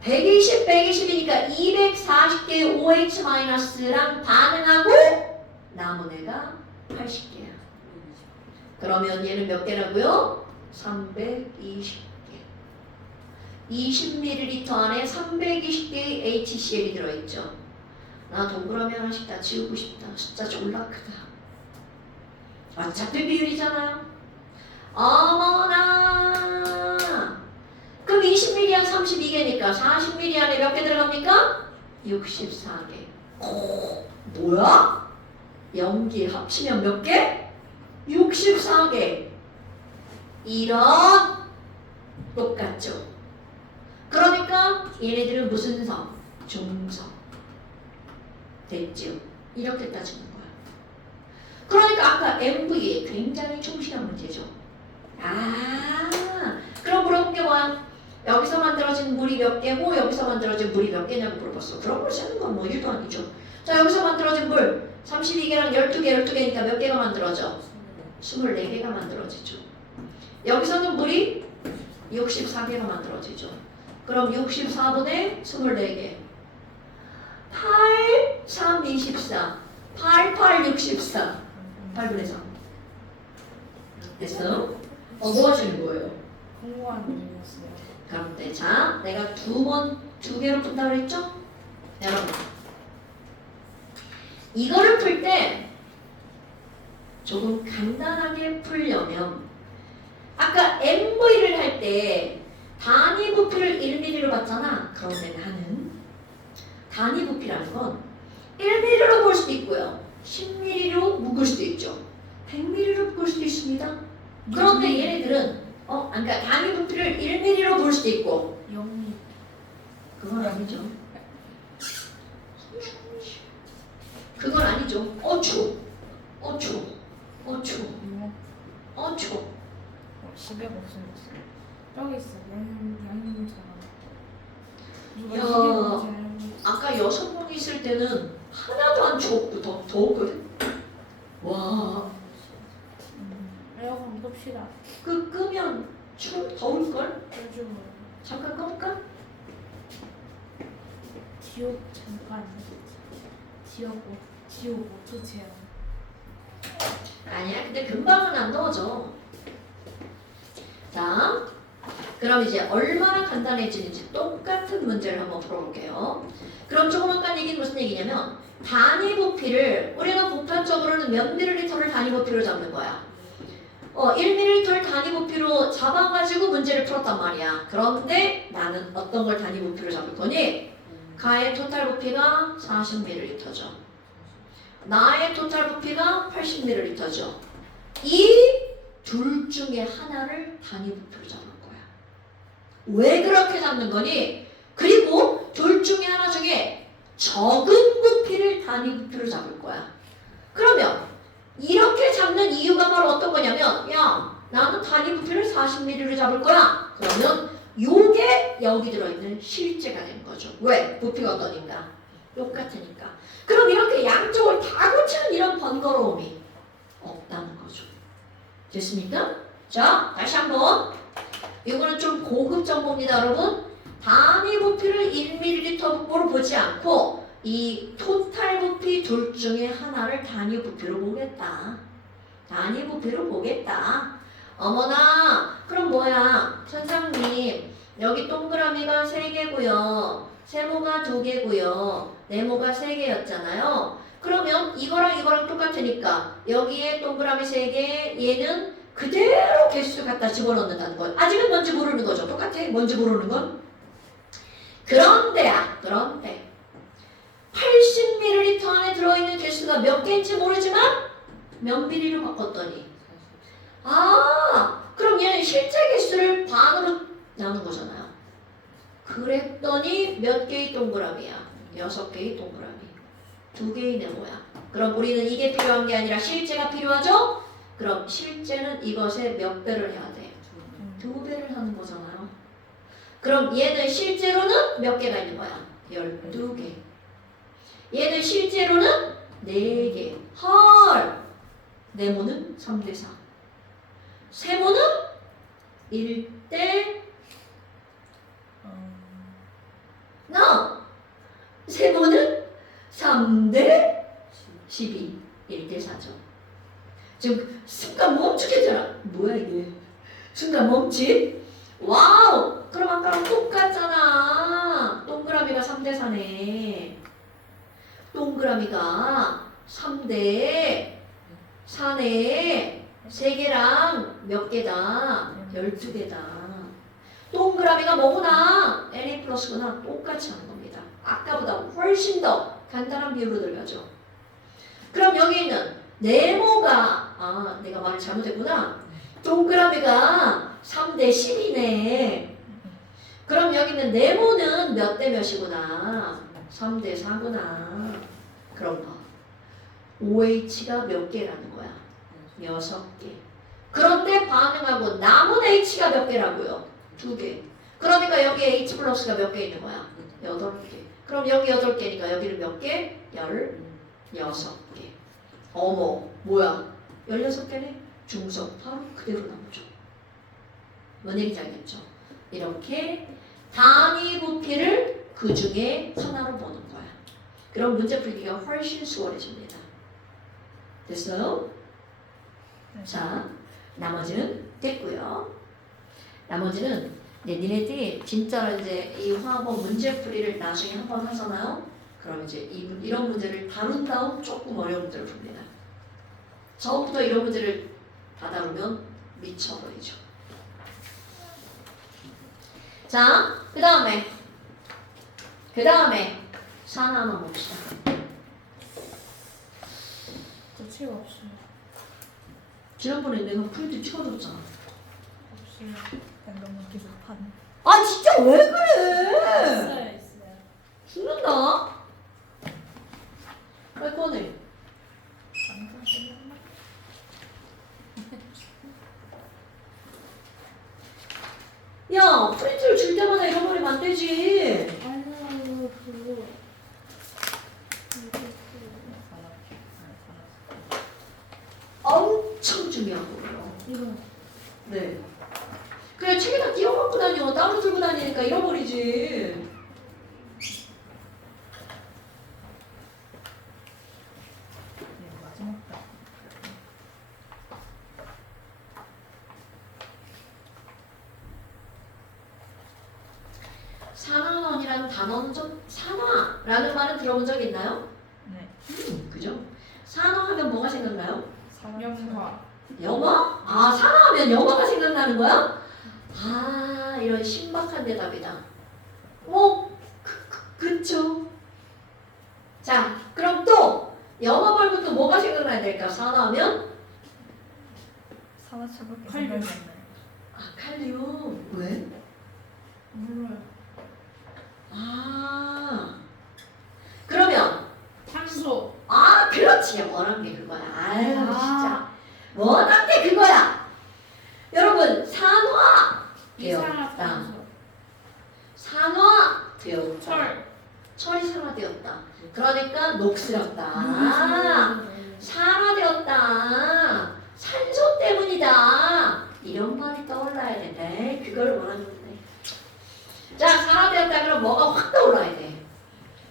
120, 120이니까 240개의 OH-랑 반응하고 남은 애가 80개야. 그러면 얘는 몇 개라고요? 320개. 20ml 안에 320개의 HCl이 들어있죠. 나 동그라미 하나씩 다 지우고 싶다. 숫자 졸라 크다. 어차피 비율이잖아요. 어머나. 그럼 20ml 한 32개니까 40ml 안에 몇 개 들어갑니까? 64개. 뭐야? 연기 합치면 몇 개? 64개. 이런 똑같죠. 그러니까 얘네들은 무슨 성? 중성. 됐죠? 이렇게 따지는 거야. 그러니까 아까 MV에 굉장히 충실한 문제죠. 그럼 물어본 게 뭐야? 여기서 만들어진 물이 몇 개고 여기서 만들어진 물이 몇 개냐고 물어봤어. 그런 걸 쓰는 건 뭐 일도 아니죠. 자, 여기서 만들어진 물 32개랑 12개니까 몇 개가 만들어져? 24개가 만들어지죠. 여기서는 물이 64개가 만들어지죠. 그럼 64분의 24개 8, 3, 24 8, 8, 64 8분의 3 됐어? 뭐 하시는 거예요? 공부하는 일이었어요. 그럼 네, 자, 내가 두 개로 푼다 그랬죠? 여러분, 이거를 풀 때 조금 간단하게 풀려면 아까 MV를 할 때 단위 부피를 1mm로 봤잖아. 그런 데는 하는 단위 부피라는 건 1mm로 볼 수도 있고요. 10mm로 묶을 수도 있죠. 100mm로 묶을 수도 있습니다. 그런데 얘네들은 그러니까 단위 부피를 1mm로 볼 수도 있고 0mm. 그건 아니죠. 그건 아니죠. 어초. 10에 없어졌어. 저기 있어. 양념처럼. 누가 야. 이게 뭔지 알고 있어. 아까 6명 있을 때는 하나도 안 추웠고 더 더웠거든. 와, 에어컨 끕시다. 끄면 더울걸? 요즘은 잠깐 꺼볼까? 지옥 잠깐. 지옥 5초 체험. 아니야, 근데 금방은 안 더워져. 자, 그럼 이제 얼마나 간단해지는지 똑같은 문제를 한번 풀어볼게요. 그럼 조금 아까 얘기는 무슨 얘기냐면 단위 부피를 우리가 보편적으로는 몇 밀리리터를 단위 부피로 잡는 거야. 1ml 단위 부피로 잡아가지고 문제를 풀었단 말이야. 그런데 나는 어떤 걸 단위 부피로 잡을 거니? 가의 토탈 부피가 40ml죠. 나의 토탈 부피가 80ml죠. 이 둘 중에 하나를 단위 부피로 잡을 거야. 왜 그렇게 잡는 거니? 그리고 둘 중에 하나 중에 적은 부피를 단위 부피로 잡을 거야. 그러면 이렇게 잡는 이유가 바로 어떤 거냐면 야 나는 단위 부피를 40ml로 잡을 거야. 그러면 요게 여기 들어있는 실제가 되는 거죠. 왜? 부피가 어떠니까? 똑같으니까. 그럼 이렇게 양쪽을 다 고치는 이런 번거로움이 없다는 거죠. 됐습니까? 자 다시 한번 이거는 좀 고급 정보입니다 여러분. 단위 부피를 1ml 부피로 보지 않고 이 토탈 부피 둘 중에 하나를 단위 부피로 보겠다. 단위 부피로 보겠다. 어머나 그럼 뭐야 선생님 여기 동그라미가 3개고요. 세모가 2개고요. 네모가 3개였잖아요. 그러면 이거랑 똑같으니까 여기에 동그라미 3개 얘는 그대로 개수 갖다 집어넣는다는 거예요. 아직은 뭔지 모르는 거죠. 똑같아. 뭔지 모르는 건. 그런데 80ml 안에 들어있는 개수가 몇 개인지 모르지만 몇 미리로 바꿨더니 그럼 얘는 실제 개수를 반으로 나눈 거잖아요. 그랬더니 몇 개의 동그라미야? 6개의 동그라미. 2개의 네모야. 그럼 우리는 이게 필요한 게 아니라 실제가 필요하죠? 그럼 실제는 이것의 몇 배를 해야 돼? 2배를 하는 거잖아요. 그럼 얘는 실제로는 몇 개가 있는 거야? 12개. 얘는 실제로는 4개. 헐! 네모는 3대4. 세모는 1대 세모는 3대 12. 1대4죠. 지금 순간 멈추겠잖아. 뭐야 이게? 순간 멈칫? 와우! 그럼 아까랑 똑같잖아. 동그라미가 3대4네. 동그라미가 3대 4네. 3개랑 몇 개다? 12개다. 동그라미가 뭐구나? NA 플러스구나. 똑같이 하는 겁니다. 아까보다 훨씬 더 간단한 비율로 들어가죠. 그럼 여기 있는 네모가 내가 말을 잘못했구나. 동그라미가 3대 10이네. 그럼 여기 있는 네모는 몇 대 몇이구나? 3대 4구나. 그럼 봐. OH가 몇 개라는 거야? 6개. 그런데 반응하고 남은 H가 몇 개라고요? 2개. 그러니까 여기 H 플러스가 몇 개 있는 거야? 8개. 그럼 여기 8개니까 여기는 몇 개? 16개. 어머, 뭐야? 16개네? 중석 바로 그대로 나오죠. 뭔 얘기인지 알겠죠? 이렇게 단위 부피를 그 중에 하나로 보는 거야. 그럼 문제 풀기가 훨씬 수월해집니다. 됐어요? 자, 나머지는 됐고요. 나머지는 니네들이 진짜 이제 이 화학원 문제풀이를 나중에 한번 하잖아요. 그럼 이제 이런 문제를 다룬 다음 조금 어려운 문제를 풉니다. 처음부터 이런 문제를 다 다루면 미쳐버리죠. 자, 그 다음에 산 하나 봅시다. 도치가 없어요. 지난번에 내가 프린트 치워줬잖아. 없어요. 너무 계속 판. 아 진짜 왜 그래? 있어요. 죽는다. 빨리 꺼내. 야, 프린트를 줄 때마다 잃어버리면 안 되지. 아니요, 그거. 엄청 중요하고요. 이거. 네. 그래 책에다 띄워 갖고 다녀. 따로 들고 다니니까 잃어버리지. 마지막 달. 해당하는 단어는 좀 산화라는 말은 들어본 적 있나요? 네. 그죠? 산화하면 뭐가 생각나요? 영화. 영화? 아, 산화하면 영화가 생각나는 거야? 아, 이런 신박한 대답이다. 그쵸. 자, 그럼 또 영화 말고 또 뭐가 생각나야 될까? 산화하면? 산화철밖에 칼륨. 생각이 안 나요. 아, 칼륨. 왜? 몰라요. 아, 그러면 탄소. 아, 그렇지. 원한 게 그거야. 아유, 아. 진짜. 원한 게 그거야. 여러분, 산화 되었다. 이산화탄소. 산화 되었다. 철. 철이 산화되었다. 그러니까 녹슬었다. 산화되었다. 산소 때문이다. 이런 말이 떠올라야 돼. 그걸 원하는 건데. 자, 산화되었다. 그럼 뭐가 확 떠올라야 돼?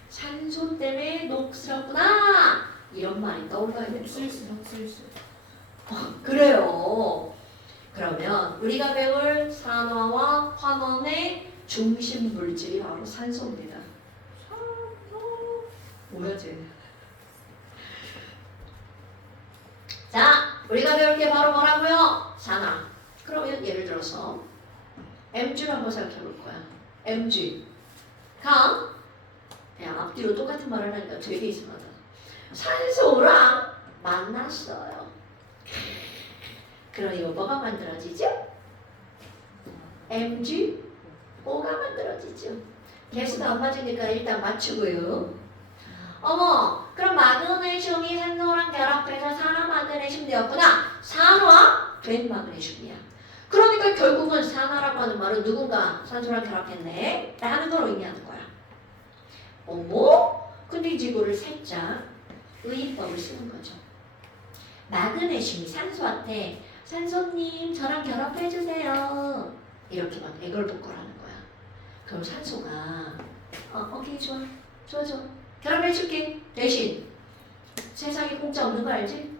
산소 때문에 녹슬었구나. 이런 말이 떠올라야 돼. 녹슬수. 그래요. 그러면 우리가 배울 산화와 환원의 중심 물질이 바로 산소입니다. 뭐야 쟤? 자, 우리가 배울 게 바로 뭐라고요? 산화. 그러면 예를 들어서 Mg를 한번 생각해 볼 거야. Mg가 그냥 앞뒤로 똑같은 말을 하니까 되게 이상하다. 산소랑 만났어요. 그러니 뭐가 만들어지죠? MgO가 만들어지죠. 개수가 안 맞으니까 일단 맞추고요. 어머, 그럼 마그네슘이 산소랑 결합해서 산화 마그네슘 되었구나. 산화된 마그네슘이야. 그러니까 결국은 산화라고 하는 말은 누군가 산소랑 결합했네 라는 걸 의미하는 거야. 어머? 근데 이제 이거를 살짝 의인법을 쓰는 거죠. 마그네슘이 산소한테 산소님 저랑 결합해주세요 이렇게 막 애걸복걸하는 거야. 그럼 산소가 오케이 좋아 결합해줄게. 대신 세상에 공짜 없는 거 알지?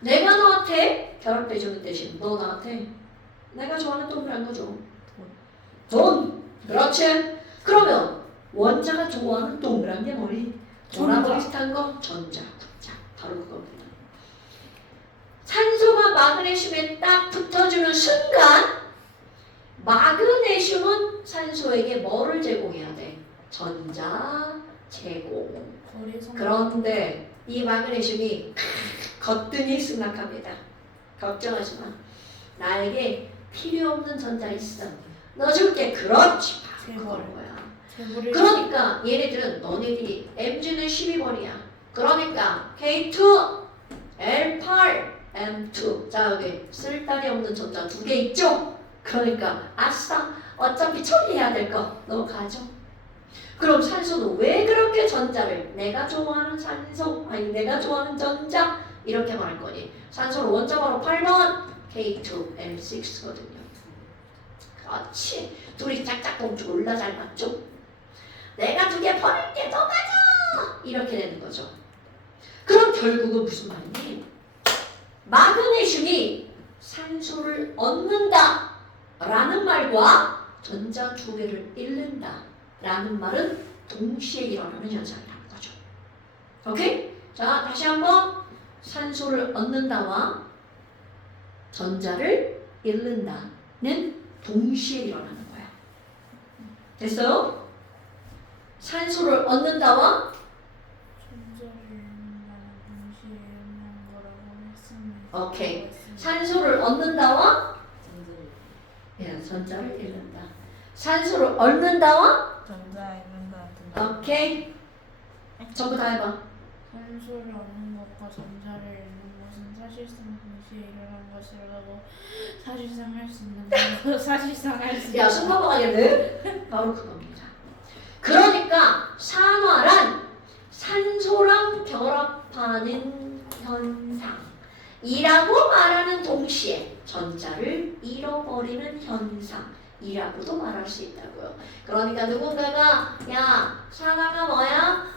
내가 너한테 결합해주는 대신 너 나한테 내가 좋아하는 동그란 거 줘. 돈. 그렇지. 그러면 원자가 좋아하는 동그란 게 뭐니? 돌아보기 비슷한 거 전자. 자, 바로 그겁니다. 산소가 마그네슘에 딱 붙어주는 순간 마그네슘은 산소에게 뭐를 제공해야 돼? 전자 제공. 그런데 이 마그네슘이 거뜬히 승낙합니다. 걱정하지 마. 나에게 필요 없는 전자 있어. 넣어줄게. 그렇지. 그런 거야. 그러니까 얘네들은 너네들이 Mg는 12번이야. 그러니까 K2, L8, M2. 자 여기 쓸데기 없는 전자 2개 있죠? 그러니까 아싸 어차피 처리해야 될 거 넘어가죠. 그럼 산소는 왜 그렇게 전자를 내가 좋아하는 산소 아니 내가 좋아하는 전자 이렇게 말할 거니? 산소는 원자 바로 8번 K2L6거든요. 그렇지. 둘이 짝짝꿍 졸라 잘 맞죠? 내가 2개 버릴게 너 가져! 이렇게 되는 거죠. 그럼 결국은 무슨 말이니? 마그네슘이 산소를 얻는다 라는 말과 전자 2개를 잃는다 라는 말은 동시에 일어나는 현상이라는 거죠. 오케이? 자 다시 한번 산소를 얻는다와 전자를 잃는다는 동시에 일어나는 거야. 됐어요? 산소를 얻는다와 오케이. 산소를 얻는다와 전자를 잃는다. 산소를 얻는다와 전자 있는다 든다. 오케이. 전부 다 해봐. 산소를 얻는 것과 전자를 잃는 것은 사실상 동시에 일어난 것이라고 사실상 할 수 있는 거 사실상 할 수 있는 야, 숨 넘어가겠네? 바로 그겁니다. 그러니까 산화란 산소랑 결합하는 현상이라고 말하는 동시에 전자를 잃어버리는 현상이라고도 말할 수 있다고요. 그러니까 누군가가 야, 산화가 뭐야?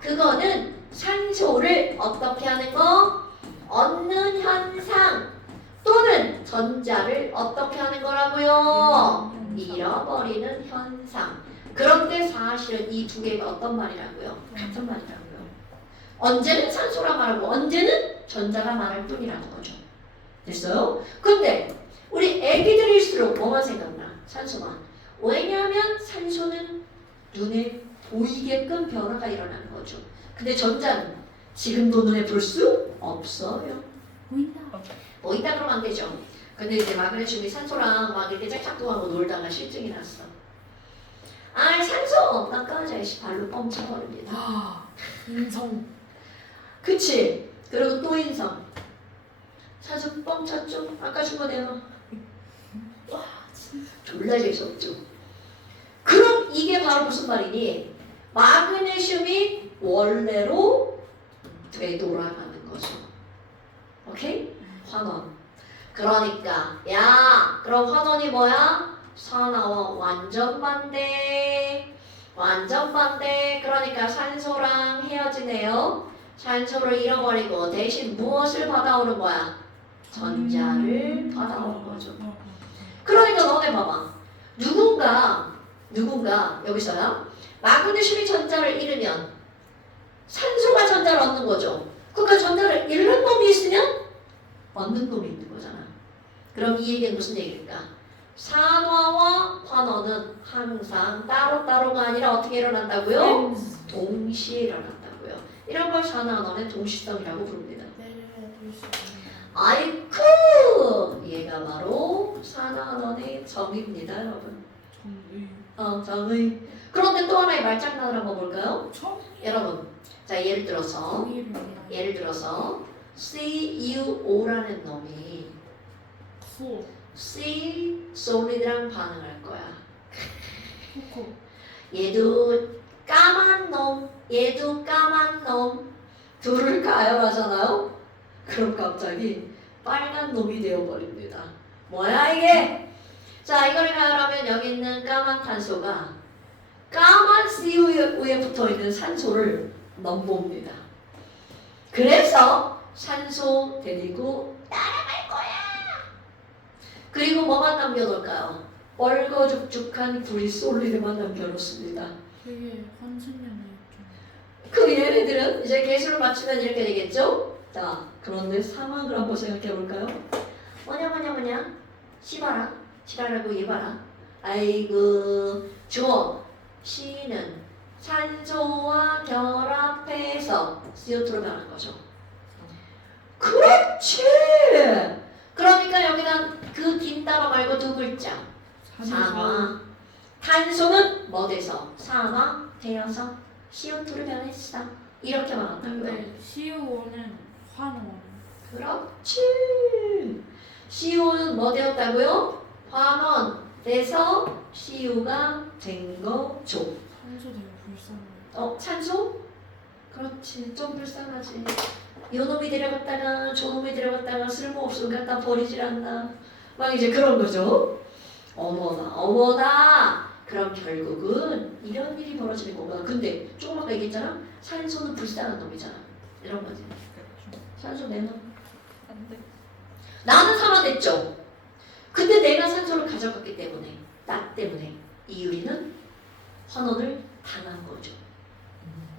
그거는 산소를 어떻게 하는 거? 얻는 현상 또는 전자를 어떻게 하는 거라고요? 잃어버리는 현상. 그런데 사실은 이 두 개가 어떤 말이라고요? 같은 말이라고요. 언제는 산소라 말하고 언제는 전자가 말할 뿐이라는 거죠. 됐어요? 근데 우리 애기들일수록 뭐만 생각나? 산소만. 왜냐하면 산소는 눈에 보이게끔 변화가 일어나는 거죠. 근데 전자는 지금도 눈에 볼 수 없어요. 보인다. 보인다 그러면 안 되죠. 근데 이제 마그네슘이 산소랑 막 이렇게 짝짝꿍하고 놀다가 실증이 났어. 아 산소! 나 까자이씨 발로 뻥쳐버립니다. 인성. 그치? 그리고 또 인성. 산소 뻥쳤죠? 아까 준 거 내놔. 와 진짜 졸라 재수없죠. 그럼 이게 바로 무슨 말이니? 마그네슘이 원래로 되돌아가는 거죠. 오케이? 환원. 그러니까 야 그럼 환원이 뭐야? 산화와 완전 반대. 완전 반대. 그러니까 산소랑 헤어지네요. 산소를 잃어버리고 대신 무엇을 받아오는 거야? 전자를 받아오는 거죠. 그러니까 너네 봐봐. 누군가 여기서요. 마그네슘이 전자를 잃으면 산소가 전자를 얻는 거죠. 그러니까 전자를 잃는 놈이 있으면 얻는 놈이 있는 거잖아. 그럼 이 얘기는 무슨 얘기일까? 산화와 환원은 항상 따로따로가 아니라 어떻게 일어난다고요? 동시에 일어난다고요. 이런 걸 산화환원의 동시성이라고 부릅니다. 내려둘 수 있는. 아이쿠! 얘가 바로 산화환원의 점입니다, 여러분. 점의. 그런데 또 하나의 말장난을 한번 볼까요? 여러분, 자 예를 들어서 CuO라는 놈이 C solid랑 반응할 거야. 얘도 까만 놈, 얘도 까만 놈. 둘을 가열하잖아요. 그럼 갑자기 빨간 놈이 되어버립니다. 뭐야 이게? 자 이걸 가열하면 여기 있는 까만 탄소가 까만 Cu에 붙어있는 산소를 넘봅니다. 그래서 산소 데리고 따라갈 거야. 그리고 뭐만 남겨놓을까요? 뻘거죽죽한 구리솔리드만 남겨놓습니다. 되게 환승연애였죠. 그 얘네들은 이제 개수를 맞추면 이렇게 되겠죠? 자, 그런데 사막을 한번 생각해 볼까요? 뭐냐? 시바라고 얘봐라. 아이고, 주어. C는 산소와 결합해서 CO2로 변한 거죠. 그렇지! 그러니까 여기다 그 긴 단어 말고 두 글자. 산화. 탄소는 뭐 돼서? 산화되어서 CO2로 변했어. 이렇게 말한다고요. 근데 CU5는 환원. 그렇지. CO는 뭐 되었다고요? 환원돼서 CU가 된 거죠. 산소 되게 불쌍해요. 산소? 그렇지. 좀 불쌍하지. 요놈이 데려갔다가 저놈이 데려갔다가 쓸모없으면 갖다 버리질 않나. 막 이제 그런 거죠. 어머나. 그럼 결국은 이런 일이 벌어지는 거구나. 근데 조금 아까 얘기했잖아. 산소는 불쌍한 놈이잖아. 이런 거지. 산소 내놔. 안 돼. 나는 산화됐죠. 근데 내가 산소를 가져갔기 때문에 나 때문에 이유리는 환원을 당한 거죠.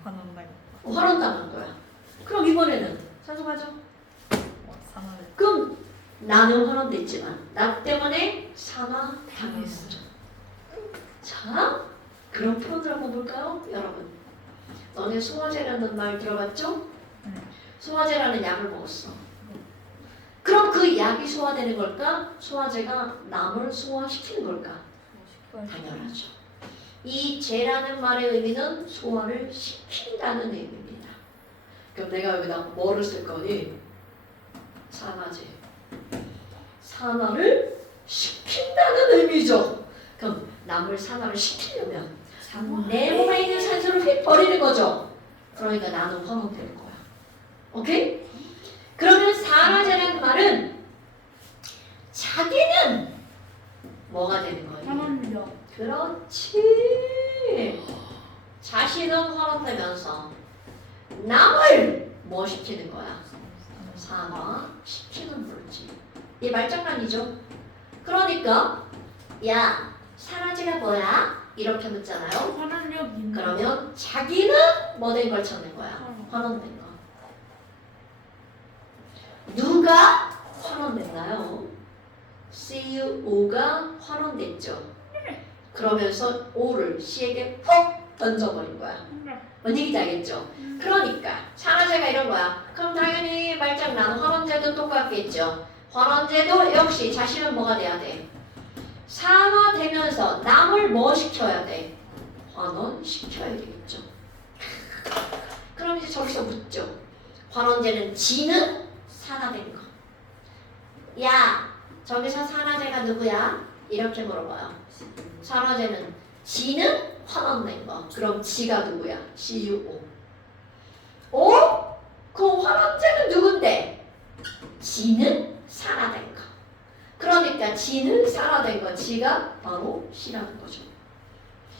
환원당. 환원당한 거야. 그럼 이번에는 산소 가져. 산화를. 그럼 나는 환원됐지만 나 때문에 산화당했어. 자, 그런 표현을 한번 볼까요? 여러분, 너네 소화제라는 말 들어봤죠? 네. 소화제라는 약을 먹었어. 그럼 그 약이 소화되는 걸까? 소화제가 남을 소화시키는 걸까? 당연하죠. 이 제라는 말의 의미는 소화를 시킨다는 의미입니다. 그럼 내가 여기다 뭐를 쓸 거니? 산화제. 산화를 시킨다는 의미죠. 그럼 남을 산화를 시키려면 내 몸에 있는 산소를 휙 버리는 거죠. 그러니까 나는 환원되는 거야. 오케이? 그러면 산화제라는 말은 자기는 뭐가 되는 거예요? 환원력. 그렇지. 자신은 환원되면서 남을 뭐 시키는 거야? 산화시키는 물질. 이 말장난이죠. 그러니까 야 산화제가 뭐야? 이렇게 묻잖아요. 환원력 있는. 그러면 자기는 뭐 된 걸 찾는 거야? 환원된 거. 누가 환원됐나요? CuO가 환원됐죠. 그러면서 O를 C에게 퍽 던져버린 거야. 뭔 얘기인지 알겠죠? 그러니까 산화제가 이런 거야. 그럼 당연히 말장난 환원제도 똑같겠죠. 환원제도 역시 자신은 뭐가 돼야 돼? 산화되면서 남을 뭐 시켜야 돼? 환원시켜야 되겠죠. 그럼 이제 저기서 묻죠. 환원제는 지는 산화된 거. 야, 저기서 산화제가 누구야? 이렇게 물어봐요. 산화제는 지는 환원된 거. 그럼 지가 누구야? CuO. 오? 그 환원제는 누군데? 지는 산화된 거. 그러니까 지는 산화된 거. 지가 바로 C라는 거죠.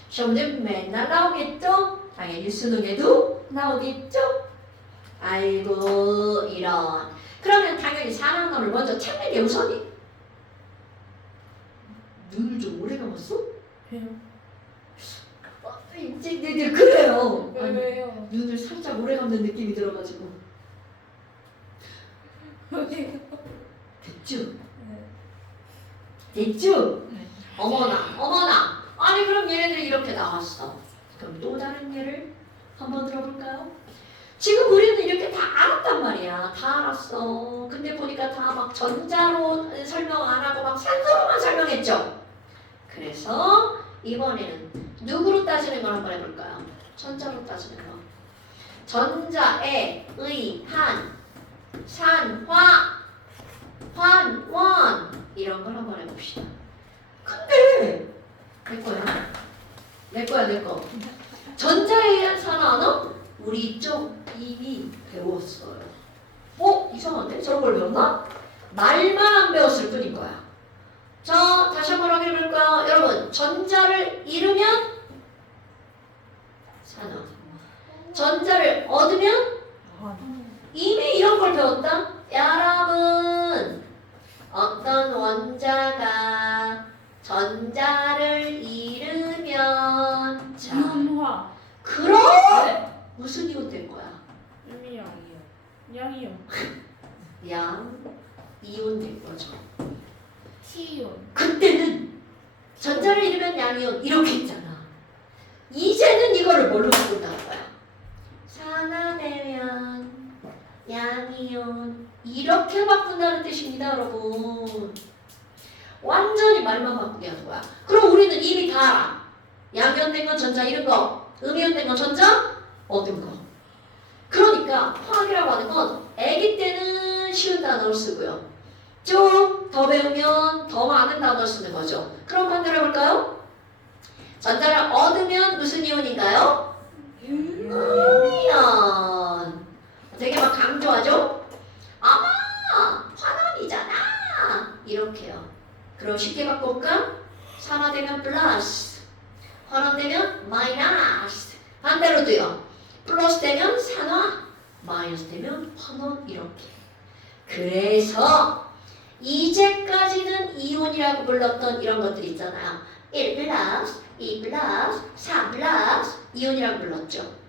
시험문제 맨날 나오겠죠? 당연히 수능에도 나오겠죠? 아이고 이런. 그러면 당연히 산화원을 먼저 찾는 게 우선이. 눈을 좀 오래 감았어? 왜요? 이제 그래요. 아니, 왜요? 눈을 살짝 오래 감는 느낌이 들어가지고. 왜요? 됐죠? 네. 됐죠? 네. 어머나 어머나. 아니 그럼 얘네들이 이렇게 나왔어. 그럼 또 다른 예를 한번 들어볼까요? 지금 우리는 이렇게 다 알았단 말이야. 다 알았어. 근데 보니까 다 막 전자로 설명 안 하고 막 산소로만 설명했죠. 그래서 이번에는 누구로 따지는 걸 한번 해볼까요? 전자로 따지는 거. 전자에 의한 산화, 환원 이런 걸 한번 해봅시다. 근데 내 거야. 내 거야 내 거. 전자에 의한 산화는 우리 좀 이미 배웠어요. 이상한데? 저런 걸 배웠나? 말만 안 배웠을 뿐인 거야. 자, 다시 한번 확인해볼까요? 여러분, 전자를 잃으면 산화. 전자를 얻으면 이미 이런 걸 배웠다? 여러분, 어떤 원자가 전자를 잃으면 자, 이온화. 그럼 무슨 이온 된 거야? 양이요. 양 이온 된 거죠. T이온. 그때는 전자를 잃으면 양이온 이렇게 했잖아. 이제는 이거를 뭘로 바꾼다는 거야? 산화되면 양이온 이렇게 바꾼다는 뜻입니다, 여러분. 완전히 말만 바꾸게 하는 거야. 그럼 우리는 이미 다 알아. 양이온 된 건 전자 잃은 거, 음이온 된 건 전자 얻은 거. 그러니까 화학이라고 하는 건 아기 때는 쉬운 단어를 쓰고요. 좀 더 배우면 더 많은 단어를 쓰는 거죠. 그럼 반대로 해볼까요? 전자를 얻으면 무슨 이온인가요? 음이온. 되게 막 강조하죠? 아마 환원이잖아. 이렇게요. 그럼 쉽게 바꿔볼까? 산화되면 플러스, 환원되면 마이너스. 반대로도요. 플러스 되면 산화, 마이너스 되면 환원 이렇게. 그래서 이제까지는 이온이라고 불렀던 이런 것들 있잖아요. 1 플러스, 2 플러스, 3 플러스 이온이라고 불렀죠.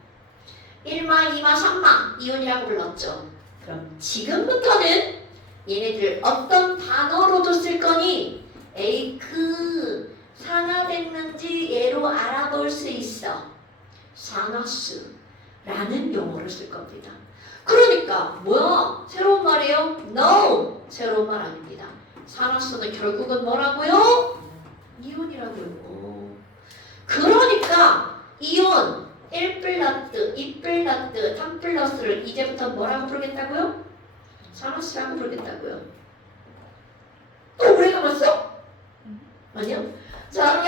1마, 2마, 3마 이온이라고 불렀죠. 그럼 지금부터는 얘네들 어떤 단어로도 쓸 거니 에이크 산화됐는지 얘로 알아볼 수 있어. 산화수라는 용어를 쓸 겁니다. 그러니까 뭐야? 새로운 말이에요? No! 새로운 말 아닙니다. 산화수는 결국은 뭐라고요? 이온이라고요. 그러니까 이온 1 플러스, 2 플러스, 3 플러스를 이제부터 뭐라고 부르겠다고요? 산화수라고 부르겠다고요. 또 오래 감았어? 아니요? 자,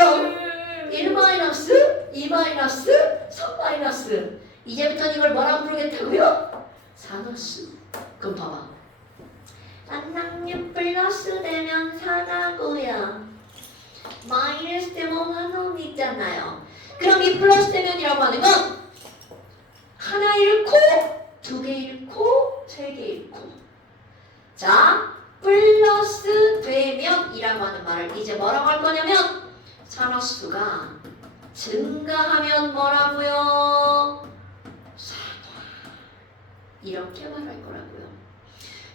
1 마이너스, 2 마이너스, 3 마이너스. 이제부터 이걸 뭐라고 부르겠다고요? 산화수. 그럼 봐봐. 산낙류 플러스 되면 산화고요. 마이너스 되면 환원이잖아요. 그럼 이 플러스 되면이라고 하는 건 하나 잃고, 두 개 잃고, 세 개 잃고. 자, 플러스 되면이라고 하는 말을 이제 뭐라고 할 거냐면 산화 증가하면 뭐라고요? 이렇게 말할 거라고요.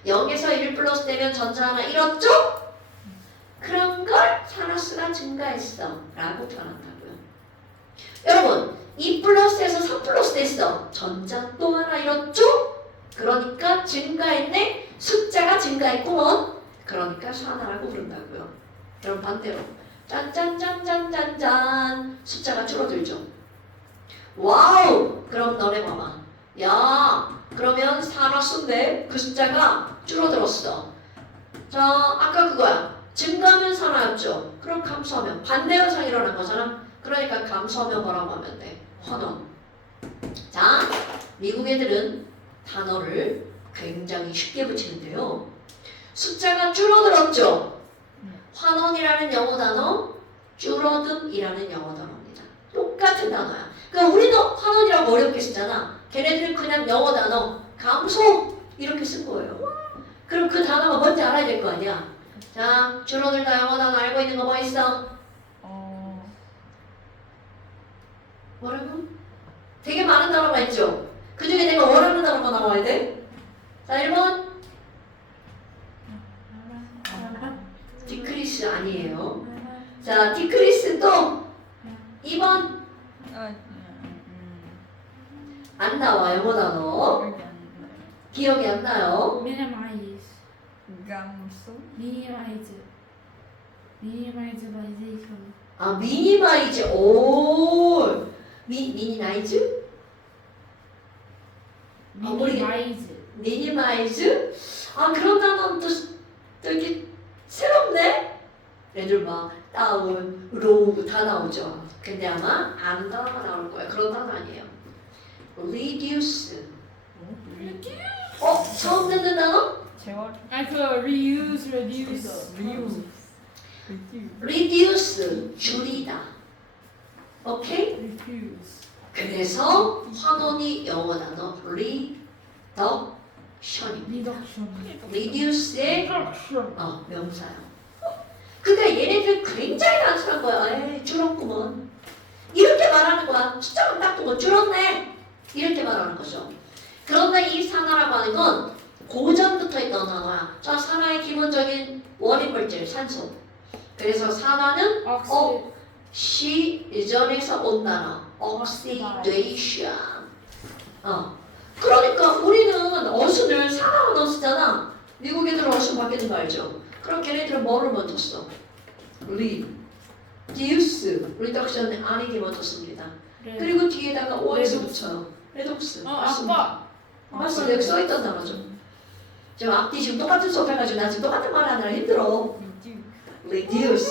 0에서 1 플러스 되면 전자 하나 잃었죠? 그런 걸 산화수가 증가했어 라고 표현한다고요. 여러분 2 플러스에서 3 플러스 됐어. 전자 또 하나 잃었죠? 그러니까 증가했네. 숫자가 증가했구먼. 그러니까 산화라고 부른다고요. 여러분 반대로 짠짠짠짠짠짠 숫자가 줄어들죠. 와우! 그럼 너네 봐봐. 야 그러면 산화수인데 그 숫자가 줄어들었어. 자 아까 그거야. 증가하면 산화였죠. 그럼 감소하면 반대 현상이 일어난 거잖아. 그러니까 감소하면 뭐라고 하면 돼? 환원. 자 미국 애들은 단어를 굉장히 쉽게 붙이는데요. 숫자가 줄어들었죠. 환원이라는 영어 단어, 줄어듦이라는 영어 단어입니다. 똑같은 단어야. 그러니까 우리도 환원이라고 어렵게 쓰잖아. 걔네들은 그냥 영어 단어 감소 이렇게 쓴 거예요. 그럼 그 단어가 뭔지 알아야 될 거 아니야. 자, 줄어들다 영어 단어 알고 있는 거 뭐 있어? 뭐라고? 되게 많은 단어가 있죠. 그 중에 내가 원하는 단어가 나와야 돼. 자, 1번 디크리스 아니에요. 자, 디크리스 또 2번 안 나와 영어 단어. 기억이 안 나요. minimize, 감소. minimize, minimization. 아 미니마이즈 오 미니마이즈? minimize. 미니마이즈? 아 그런 단어는 또 이렇게 새롭네? 애들 막 다운, 로우 다 나오죠. 근데 아마 안 단어가 나올 거야. 그런 단어 아니에요. reduce 처음 듣는 단어? 재활. 그 reuse, reduce. reduce 줄이다. 오케이? reduce. 그래서 환원이 영어 단어 reduction입니다. reduction. reduce의 reduction. 명사요. 그러니까 얘네들 굉장히 단순한 거야. 에이 줄었구먼. 이렇게 말하는 거야. 숫자만 딱 보고 줄었네. 이렇게 말하는 거죠. 그런데 이 산화라고 하는 건 고전부터 있던 단어야. 자, 산화의 기본적인 원인 물질 산소. 그래서 산화는 시전에서 온 단어. oxidation. 그러니까 우리는 어순을 산화로 쓰잖아. 미국 애들은 어순 바뀌는 거 알죠? 그럼 걔네들은 뭐를 먼저 써? reduce, reduction 아니기 먼저 씁니다. 그리고 뒤에다가 os 붙여요. redox. 아빠. 맞습니다. 여기 써있던 단어죠. 지금 앞뒤 지금 똑같은 수업 해가지고 나 지금 똑같은 말 하느라 힘들어. reduce,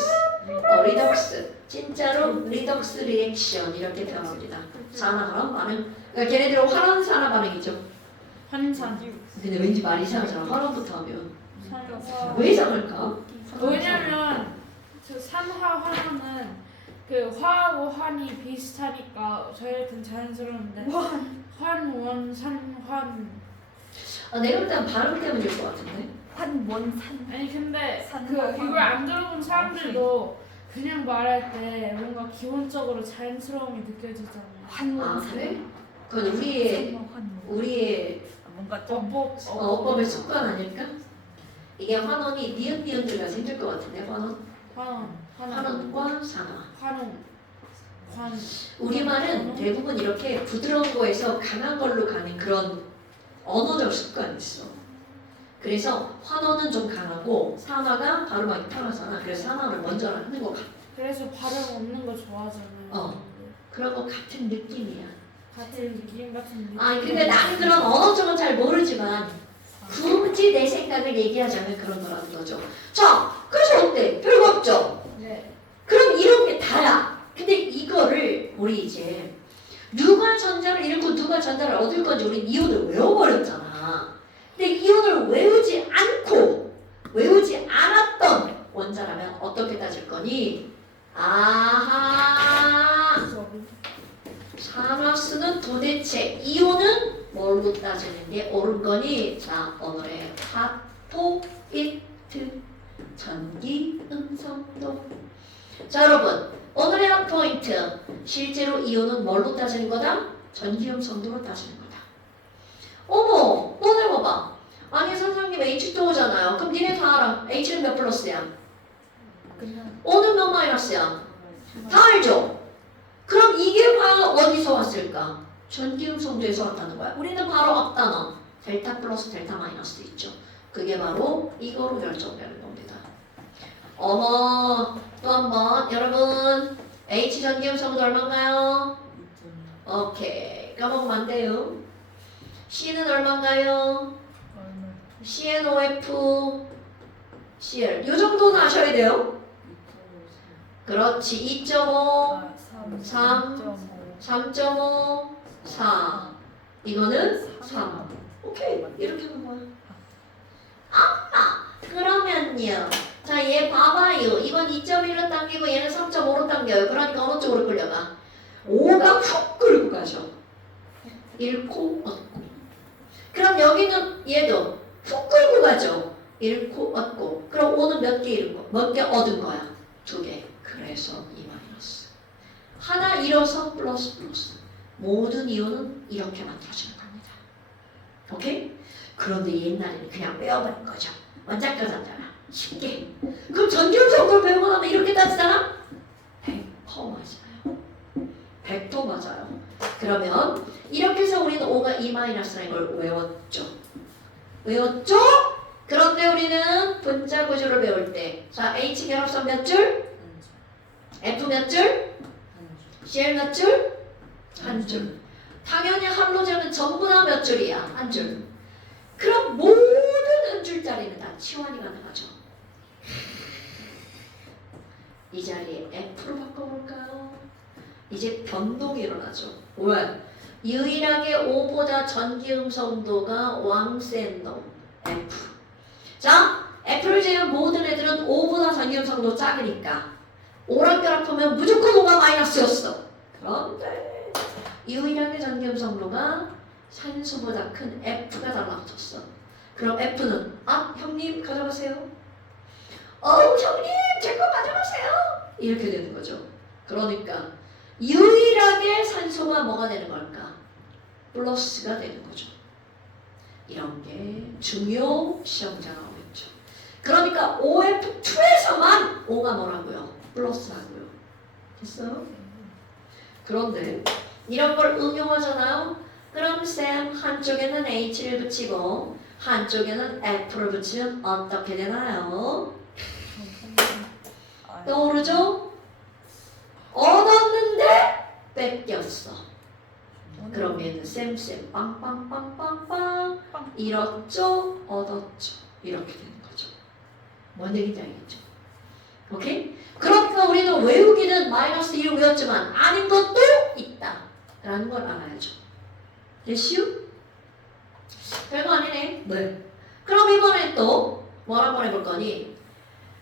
redox. 진짜로 redox reaction 이렇게 표현합니다. 산화 반응 반응. 그러니까 걔네들은 환원 산화 반응이죠. 환산. 근데 왠지 말이 이상하잖아. 환원부터 하면 산화. 왜 이상할까? 왜냐면 그 산화 환원은 그 화하고 환이 비슷하니까 저희한테는 자연스러운데 환원 산환 내가 볼 때는 발음 때문일 것 같은데. 환원산. 아니 근데 산화, 이걸 안 들어본 사람들도 그냥 말할 때 뭔가 기본적으로 자연스러움이 느껴지잖아요. 환원산. 그래? 그건 우리의 뭔가 좀 어법의 습관 아닐까? 이게 환원이 니은니은들가 생길 것 같은데 환원? 환원과 산화. 우리말은 대부분 이렇게 부드러운 거에서 강한 걸로 가는 그런 언어적 습관이 있어. 그래서 환원은 좀 강하고 산화가 발음하기 편하잖아. 그래서 산화를 먼저 하는 것 같아. 그래서 발음 없는 거 좋아하잖아요. 그런 거 같은 느낌이야. 같은 느낌 같은 느낌. 근데 나는 그런 언어적은 잘 모르지만 굳이 내 생각을 얘기하자면 그런 거라는 거죠. 자, 그래서 어때? 별거 없죠? 네. 그럼 이런 게 다야. 근데 이거를 우리 이제 누가 전자를 잃고 누가 전자를 얻을 건지 우리 이온을 외워버렸잖아. 근데 이온을 외우지 않았던 원자라면 어떻게 따질 거니? 아하! 산화수는 도대체 이온은 뭘로 따지는 게 옳은 거니? 자, 오늘의 핫포인트 전기 음성도. 자, 여러분 오늘의 한 포인트. 실제로 이온은 뭘로 따지는 거다? 전기음 성도로 따지는 거다. 어머, 너네 봐봐. 아니 선생님 H2O잖아요. 그럼 니네 다 알아. H는 몇 플러스야? 그냥 O는 몇 마이너스야? 다 알죠? 그럼 이게 과연 어디서 왔을까? 전기음 성도에서 왔다는 거야. 우리는 바로 앞단어 델타 플러스 델타 마이너스 있죠. 그게 바로 이거로 결정되는 겁니다. 어머, 또 한 번 여러분 H 전기음 성도 얼마인가요? 오케이, 까먹으면 안 돼요. C는 얼마인가요? CNOF CL 요 정도는 아셔야 돼요. 그렇지. 2.5 3, 3.5 4 이거는 3. 오케이, 이렇게 하는 거야. 그러면요, 자 얘 봐봐요. 이건 2.1로 당기고 얘는 3.5로 당겨요. 그러니까 어느 쪽으로 끌려가? 5가 훅 끌고 가죠. 잃고 얻고. 그럼 여기는 얘도 훅 끌고 가죠. 잃고 얻고. 그럼 5는 몇 개 잃은 거? 몇 개 얻은 거야? 2개. 그래서 2 마이너스. 하나 잃어서 플러스 플러스. 모든 이온은 이렇게 만들어지는 겁니다. 오케이? 그런데 옛날에는 그냥 외워버린 거죠. 원자과잖아. 쉽게. 그럼 전기음 성도를 배우고 나면 이렇게 따지잖아? 100% 맞아요. 100% 맞아요. 그러면 이렇게 해서 우리는 5가 2-라는 걸 외웠죠. 외웠죠? 그런데 우리는 분자 구조를 배울 때, 자 H 결합선 몇 줄? F 몇 줄? CL 몇 줄? 한 줄. 당연히 할로젠은 전부 다 몇 줄이야? 한 줄. 그럼 모든 한 줄짜리는 다 치환이 가능하죠. 이 자리에 F로 바꿔볼까요? 이제 변동이 일어나죠. 왜? 유일하게 5보다 전기음 성도가 왕센 놈 F. 자, F를 제외한 모든 애들은 5보다 전기음 성도 작으니까 5랑 결합하면 무조건 5가 마이너스였어. 그런데 유일하게 전기음 성도가 산소보다 큰 F가 달라붙었어. 그럼 F는 형님 가져가세요. 형님 제 거 가져가세요. 이렇게 되는 거죠. 그러니까 유일하게 산소가 뭐가 되는 걸까? 플러스가 되는 거죠. 이런 게 중요 시험자 나오겠죠. 그러니까 OF2에서만 O가 뭐라고요? 플러스라고요. 됐어요? 그런데 이런 걸 응용하잖아요. 그럼 쌤 한쪽에는 H를 붙이고 한쪽에는 F를 붙이면 어떻게 되나요? 떠오르죠? 얻었는데 뺏겼어. 그럼 얘는 쌤 빵빵빵빵빵 잃었죠? 얻었죠? 이렇게 되는 거죠. 뭔 얘기인지 알겠죠? 오케이? 그러니까 우리는 외우기는 마이너스 1을 외웠지만 아닌 것도 있다 라는 걸 알아야죠. 됐슈? 별거 아니네. 네. 그럼 이번에 또 뭘 한번 해볼 거니?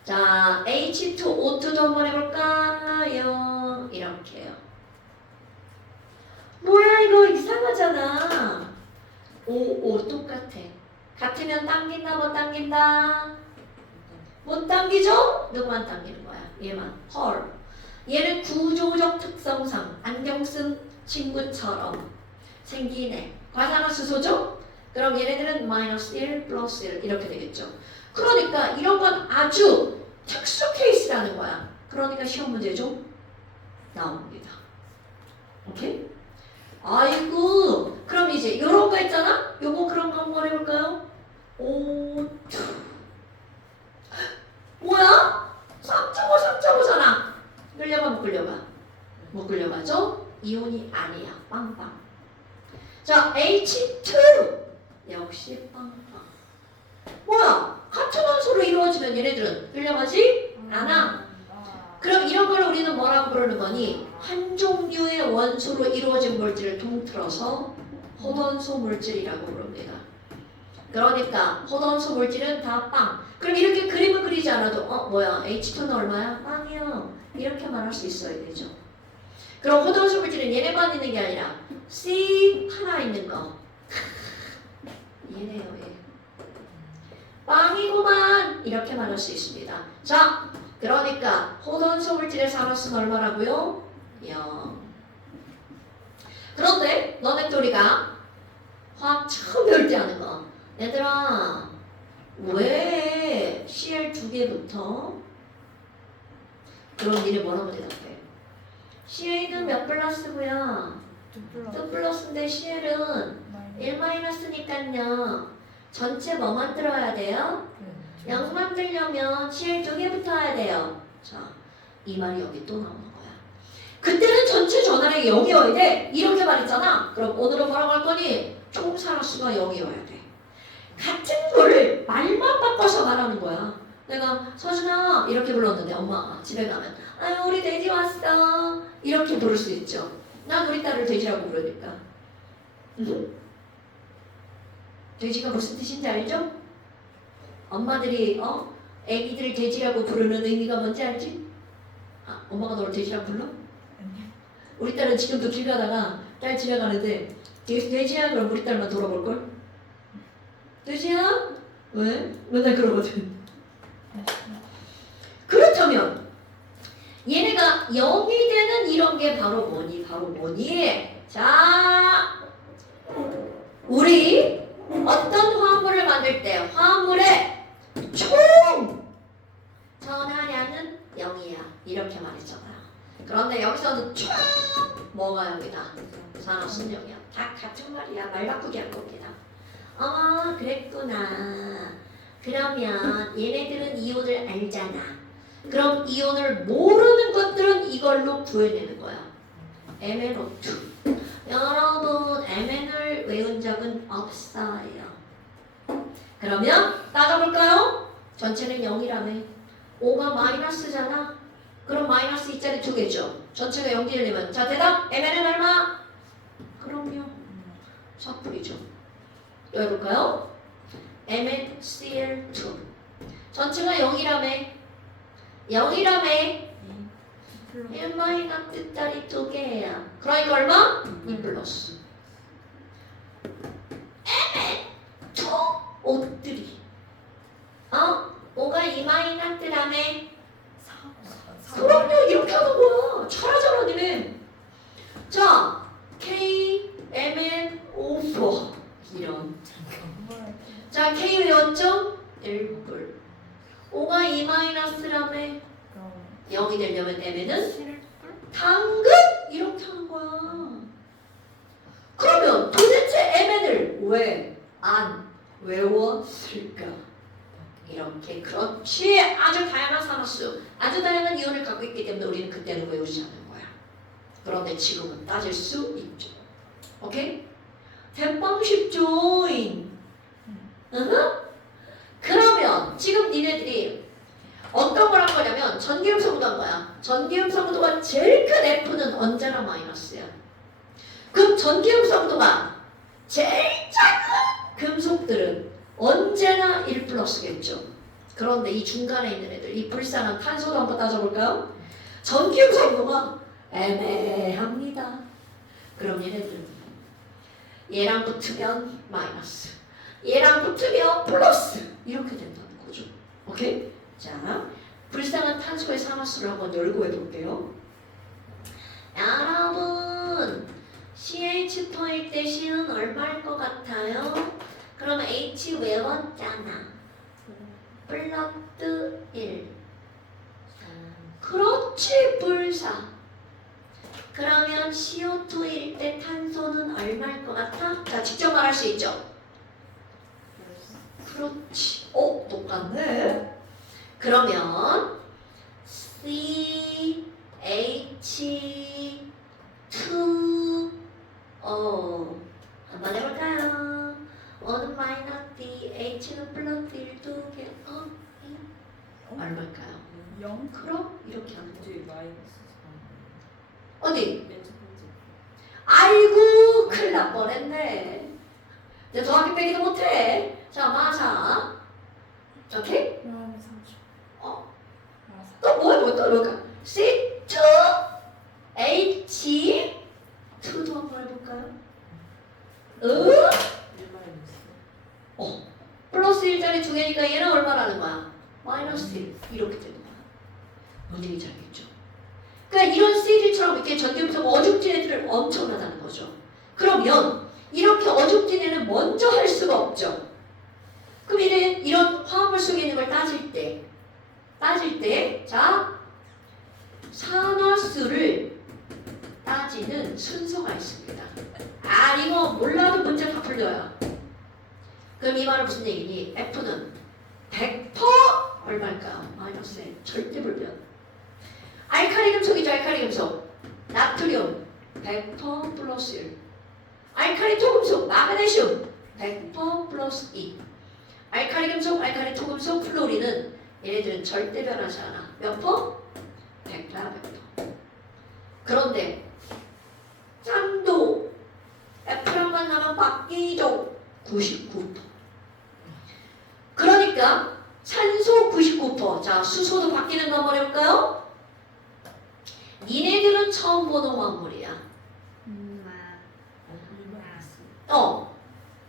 자, H2O2도 한번 해볼까요? 이렇게요. 뭐야 이거 이상하잖아. O 똑같아. 같으면 당긴다 못 당긴다? 못 당기죠? 누구만 당기는 거야? 얘만. 헐. 얘는 구조적 특성상 안경 쓴 친구처럼 생기네. 과산화수소죠? 그럼 얘네들은 마이너스 1 플러스 1 이렇게 되겠죠. 그러니까 이런 건 아주 특수 케이스라는 거야. 그러니까 시험 문제 좀 나옵니다. 오케이? 아이고, 그럼 이제 이런 거 있잖아? 요거 그런 거 한번 해볼까요? 뭐야? 3.5잖아. 끌려가 못 끌려가? 못 끌려가죠? 이온이 아니야. 빵빵. 자, H2 역시 빵빵. 뭐야? 같은 원소로 이루어지면 얘네들은 끌려가지 않아. 그럼 이런 걸 우리는 뭐라고 부르는 거니? 한 종류의 원소로 이루어진 물질을 통틀어서 호돈소 물질이라고 부릅니다. 그러니까 호돈소 물질은 다 빵. 그럼 이렇게 그림을 그리지 않아도 뭐야? H2는 얼마야? 빵이야. 이렇게 말할 수 있어야 되죠. 그럼 호돈소 물질은 얘네만 있는 게 아니라 C 하나 있는 거. 얘네요, 얘. 빵이구만. 이렇게 말할 수 있습니다. 자, 그러니까 호돈소 물질의 산화수는 얼마라고요? 0. 그런데 너네 우리가 화학 처음 배울 때 하는 거. 얘들아 왜 Cl 두 개부터? 그럼 니네 뭐라고 대답해? Ca는 몇 플러스고요? 2 플러스인데 Cl은 1 마이너스니까요. 전체 뭐 만들어야 돼요? 0 만들려면 Cl 두 개 붙어야 돼요. 자, 이 말이 여기 또 나오는 거야. 그때는 전체 전화량이 0이어야 돼. 이렇게 말했잖아. 그럼 오늘은 뭐라고 할 거니? 총 산화수가 0이어야 돼. 같은 거를 말만 바꿔서 말하는 거야. 내가 서준아 이렇게 불렀는데 엄마가 집에 가면 아유 우리 돼지 왔어 이렇게 부를 수 있죠. 난 우리 딸을 돼지라고 부르니까. 돼지가 무슨 뜻인지 알죠? 엄마들이 애기들 돼지라고 부르는 의미가 뭔지 알지? 아, 엄마가 너를 돼지라고 불러? 우리 딸은 지금도 길 가다가 딸 집에 가는데 돼지야? 그럼 우리 딸만 돌아볼걸? 돼지야? 왜? 맨날 그러거든. 그렇다면 얘네가 0이 되는 이런 게 바로 뭐니? 바로 뭐니? 자, 우리 어떤 화합물을 만들 때 화합물의 총 전하량은 0이야 이렇게 말했잖아요. 그런데 여기서는 총 뭐가 0이다? 산화수는 0이야. 다 같은 말이야. 말 바꾸기 한 겁니다. 그랬구나. 그러면 얘네들은 이온을 알잖아. 그럼 이온을 모르는 것들은 이걸로 구해내는 거야. MnO2. 여러분 Mn을 외운 적은 없어요. 그러면 따져볼까요? 전체는 0이라며. 5가 마이너스잖아. 그럼 마이너스 2짜리 두 개죠. 전체가 0 되려면 자 대답 Mn은 얼마? 그럼요. 4풀이죠. 열어볼까요? MnCl2 전체가 0이라며 0이라며 1 마이너스 딸이 두 개야. 그러니까 얼마? 2 플러스 Mn2 O3 5가 2 마이너스라며 그럼요. 이렇게 하는 거야. 잘하잖아 니네. 자 K MnO4 이런 자 K 외웠죠? 1불 5가 2 마이너스라며 0이 되려면 Mn은 당근 이렇게 하는 거야. 그러면 도대체 Mn을 왜 안 외웠을까? 이렇게 그렇지. 아주 다양한 산화수 아주 다양한 이온을 갖고 있기 때문에 우리는 그때는 외우지 않는 거야. 그런데 지금은 따질 수 있죠. 오케이? 대빵 쉽죠? 그러면 지금 니네들이 어떤 걸 한 거냐면 전기음 성분도 한 거야. 전기음 성분도가 제일 큰 F는 언제나 마이너스야. 그럼 전기음 성분도가 제일 작은 금속들은 언제나 1 플러스겠죠. 그런데 이 중간에 있는 애들, 이 불쌍한 탄소도 한번 따져볼까요? 전기음 성분도가 애매합니다. 그럼 얘네들은 얘랑 붙으면 마이너스, 얘랑 붙으면 플러스 이렇게 된다는 거죠. 오케이? 자, 불쌍한 탄소의 산화수를 한번 열고 해볼게요. 여러분, CH4일 때 C는 얼마일 것 같아요? 그러면 H 외웠잖아. 플러스 1. 그렇지, 불사. 그러면 CO2일 때 탄소는 얼마일 것 같아? 자, 직접 말할 수 있죠? 그렇지. 똑같네. 그러면 CH2O 한번 해볼까요? O는 마이너스 D, H는 플러스 1, 2개. 얼마일까요? 0? 그럼 이렇게 하는 거죠. 마이너스 어디? 맨 첫 번째. 아이고 큰일 날 뻔했네. 이제 더하기 빼기도 못해. 자 마사. 오케이? 그러면 30. 또 뭐가 C2 H2도 한번 해볼까요? 1 마이너스. 플러스 1짜리 두 개니까 얘는 얼마라는 거야? 마이너스 1 이렇게 되는 거야. 뭔 얘기인지 알겠죠? 그러니까 이런 CD처럼 이렇게 전기음성 어죽진 애들은 엄청나다는 거죠. 그러면 이렇게 어죽진 애는 먼저 할 수가 없죠. 그럼 이런 화합물 속에 있는 걸 따질 때 자, 산화수를 따지는 순서가 있습니다. 아, 이거 몰라도 문제 다 풀려요. 그럼 이 말은 무슨 얘기니? F는 100% 얼마일까요? 마이너스 N. 절대 불변. 알칼리 금속이죠, 알칼리 금속. 나트륨 100% 플러스 1. 알칼리 토금속, 마그네슘 100% 플러스 2. 알칼리 금속, 알칼리 토금속, 플로리는 얘네들은 절대 변하지 않아. 몇 퍼? 100%야, 100%. 그런데 짠도 F랑 만나면 바뀌죠. 99%. 그러니까 산소 99%. 자, 수소도 바뀌는 거 한번 해볼까요? 니네들은 처음 보는 화합물이야.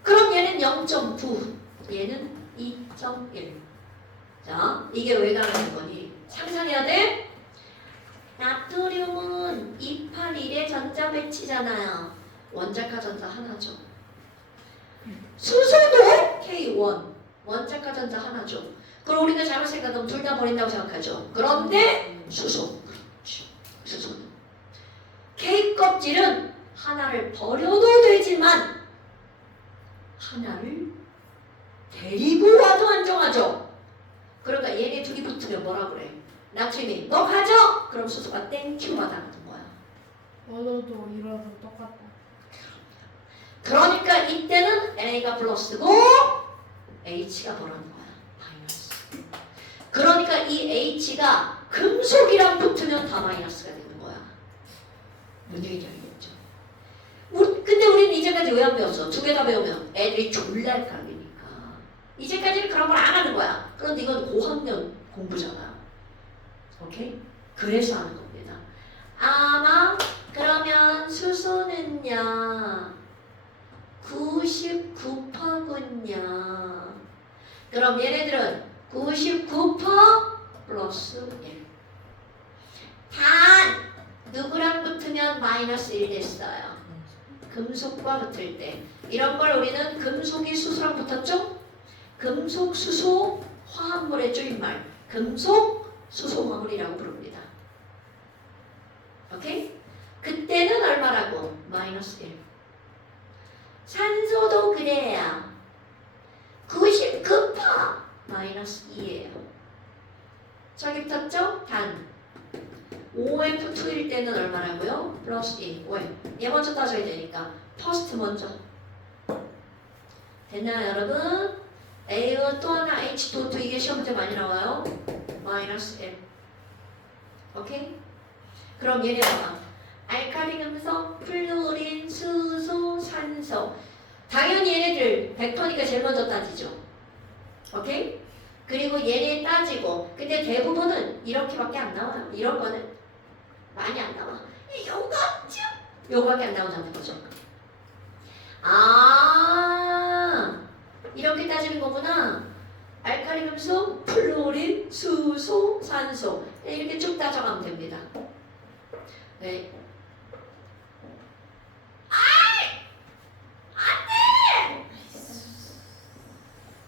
그럼 얘는 0.9, 얘는 2.1. 자, 이게 왜 가는 거니? 상상해야 돼? 나트륨은 281의 전자 배치잖아요. 원자카 전자 하나죠. 수소도 K1, 원자카 전자 하나죠. 그럼 우리가 잘못 생각하면 둘 다 버린다고 생각하죠. 그런데 수소, 그렇지. 수소는 K 껍질은 하나를 버려도 되지만 하나를 데리고 와도 안정하죠. 그러니까 얘네 둘이 붙으면 뭐라 그래? 나트륨이 너 가져! 그럼 수소가 땡큐 받아가는 거야. 얻어도 잃어도 똑같다. 그러니까 이때는 Na가 플러스고 H가 뭐라는 거야? 마이너스. 그러니까 이 H가 금속이랑 붙으면 다 마이너스가 되는 거야. 뭔 얘기인지 알겠죠? 근데 우리는 이제까지 왜 안 배웠어? 두 개 다 배우면 애들이 졸라 헷갈리니까. 이제까지는 그런 걸 안 하는 거야. 그런데 이건 고학년 공부잖아. 오케이? 그래서 하는 겁니다. 아마 그러면 수소는요 99%군요. 그럼 얘네들은 99% 플러스 1. 단 누구랑 붙으면 마이너스 1 됐어요. 금속과 붙을 때. 이런 걸 우리는 금속이 수소랑 붙었죠? 금속, 수소, 화합물의 줄임말. 금속, 수소, 화물이라고 부릅니다. 오케이? 그때는 얼마라고? 마이너스 1. 산소도 그래요. 99% 마이너스 2예요. 저기 붙었죠? 단. OF2일 때는 얼마라고요? 플러스 2. 왜? 얘 먼저 따져야 되니까. 퍼스트 먼저. 됐나요, 여러분? A와 또 하나 H2O2 이게 시험 문제 많이 나와요. 마이너스 1. 오케이? 그럼 얘네 봐봐. 알칼리 금속, 플루린, 수소, 산소. 당연히 얘네들 100%니까 제일 먼저 따지죠. 오케이? 그리고 얘네 따지고. 근데 대부분은 이렇게밖에 안 나와요. 이런 거는 많이 안 나와. 요거죠? 요거밖에 안 나오자는 거죠. 아, 이렇게 따지는 거구나. 알칼리 금속, 플로린, 수소, 산소. 이렇게 쭉 따져가면 됩니다. 네.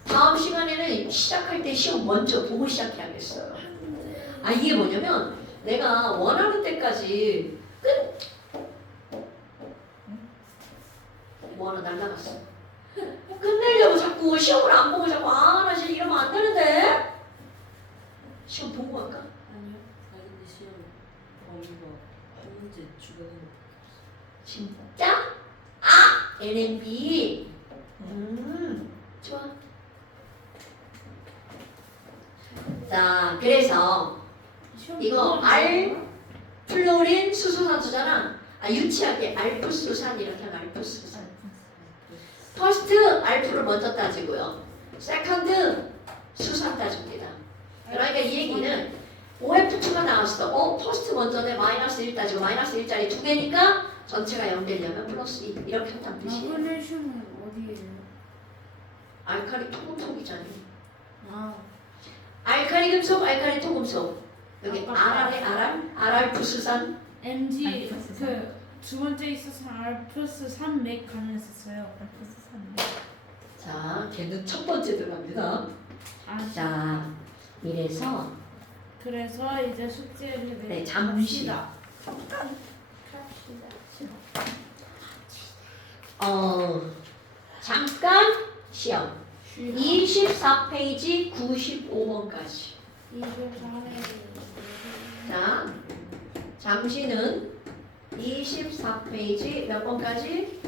다음 시간에는 시작할 때 시험 먼저 보고 시작해야겠어요. 아, 이게 뭐냐면 내가 원하는 때까지 뭐 하나 날라갔어. 끝내려고 자꾸 시험을 안 보고 자꾸 나 진짜 이러면 안 되는데. 시험 보고 갈까? 아니요. 아 근데 시험 범위가 한 문제 주변에 진짜? 아! NMB. 좋아. 자, 그래서 이거 알 플로린 수소산소잖아. 아, 유치하게 알프수산 이렇게 하면 알프수산. 퍼스트 알프를 먼저 따지고요. 세컨드 수산 따집니다. 그러니까 이 얘기는 OF2가 나왔어. 퍼스트 먼저네 마이너스 1 따지고 마이너스 1짜리 두 개니까 전체가 0 되려면 플러스 2 이렇게 한다는 뜻이에요. 마그네슘은 어디예요? 알칼리 토금속이잖아요. 아, 알칼리 금속, 알칼리 토금속. 여기 아까 RR에 RR 부스산 MG 알프스 그 두 번째 있어서 알프스 3맥 가능했었어요. 알프스 산. 자 걔는 첫 번째 들어갑니다. 아, 자 이래서 그래서 이제 숙제를 네, 잠시. 합시다. 잠깐 시험 24페이지 95번까지. 24회. 자 잠시는 24페이지 몇 번까지?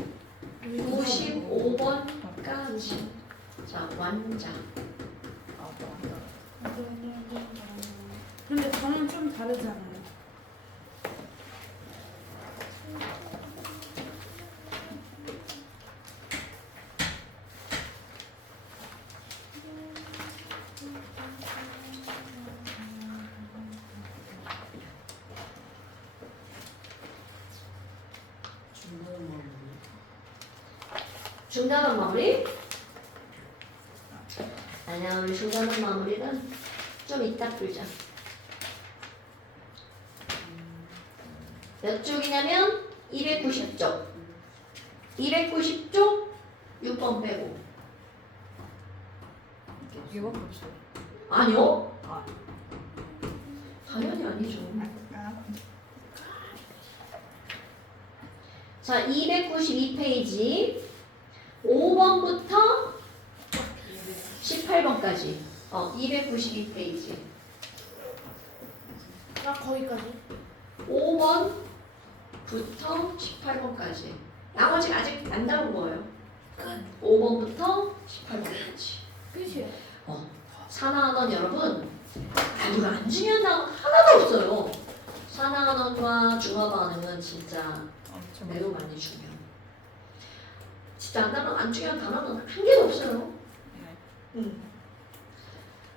95번까지. 자 완장. 근데 저는 좀 다르잖아요. 중단원 마무리? 아니야 우리 중단원 마무리는 좀 이따 풀자. 몇 쪽이냐면 290쪽. 290쪽 6번 빼고. 이거밖에 없어요. 아니요? 아. 당연히 아니죠. 아, 자 292페이지 5번부터 18번까지. 292페이지. 나 거기까지. 5번부터 18번까지. 나머지 아직 안 나온 거예요. 5번부터 18번까지. 끝이에요. 산하원원 여러분, 이거 안 중요한 단어 하나도 없어요. 산하원원과 중화반응은 진짜 엄청 매우 많이 중요해요. 진짜 안 중요한 단어는 한 개도 없어요. 네.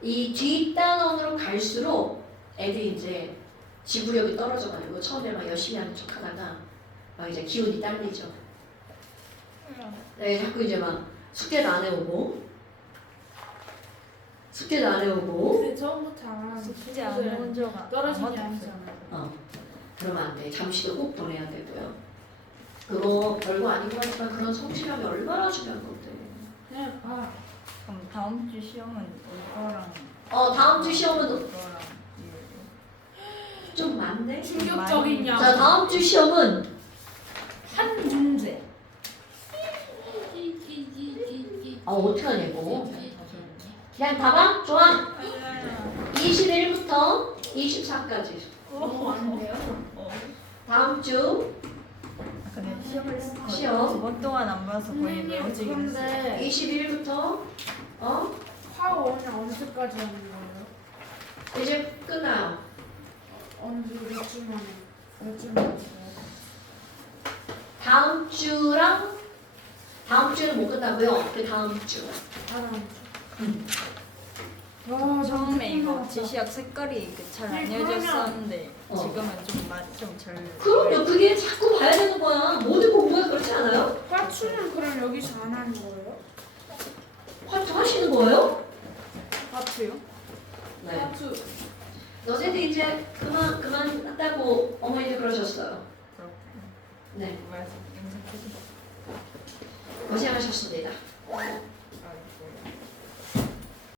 이 뒷단원으로 갈수록 애들이 이제 지구력이 떨어져가지고 처음에 막 열심히 하는 척 하다가 막 이제 기운이 딸리죠. 네, 자꾸 이제 막 숙제도 안 해오고 근데 처음부터 안 하는 숙제 안 해본 적 떨어지지 아무도 없어요. 않잖아요. 그러면 안 돼. 잠시도 꼭 보내야 되고요. 그거 별거 아니고 하지만 그런 성취감이 얼마나 중요한 건데. 그냥 그럼 다음 주 시험은 이거랑 다음 주 시험은 이거랑 좀 많네. 충격적인 양. 자, 다음 주 시험은 한 문제. 어떻게 하냐 이거. 그냥 봐봐. 좋아. 21부터 24까지. 너무 많은데요? 다음 주 근데 시험을 시험. 2번 동안 안 봐서 거의 선생님 외워지긴 했어요. 그런데 21일부터 화원은 언제까지 하는 거예요? 이제 끝나요. 언제 몇 주 만에? 몇 주 만에? 다음 주는 못 끝나고요. 그 다음 주. 다음 주. 처음에 이거 지시학 색깔이 잘 안 네, 이어졌었는데 어. 지금은 좀잘 그럼요. 그게 자꾸 봐야 되는 거야. 모든 공부가 그렇지 않아요? 화투는 그럼 여기서 안 하는 거예요? 화투 하시는 거예요? 화투요? 네. 화투. 너네들 이제 그만 한다고 어머니도 그러셨어요. 그렇군요. 네. 말씀 영상 켜주세요. 고생하셨습니다. 아,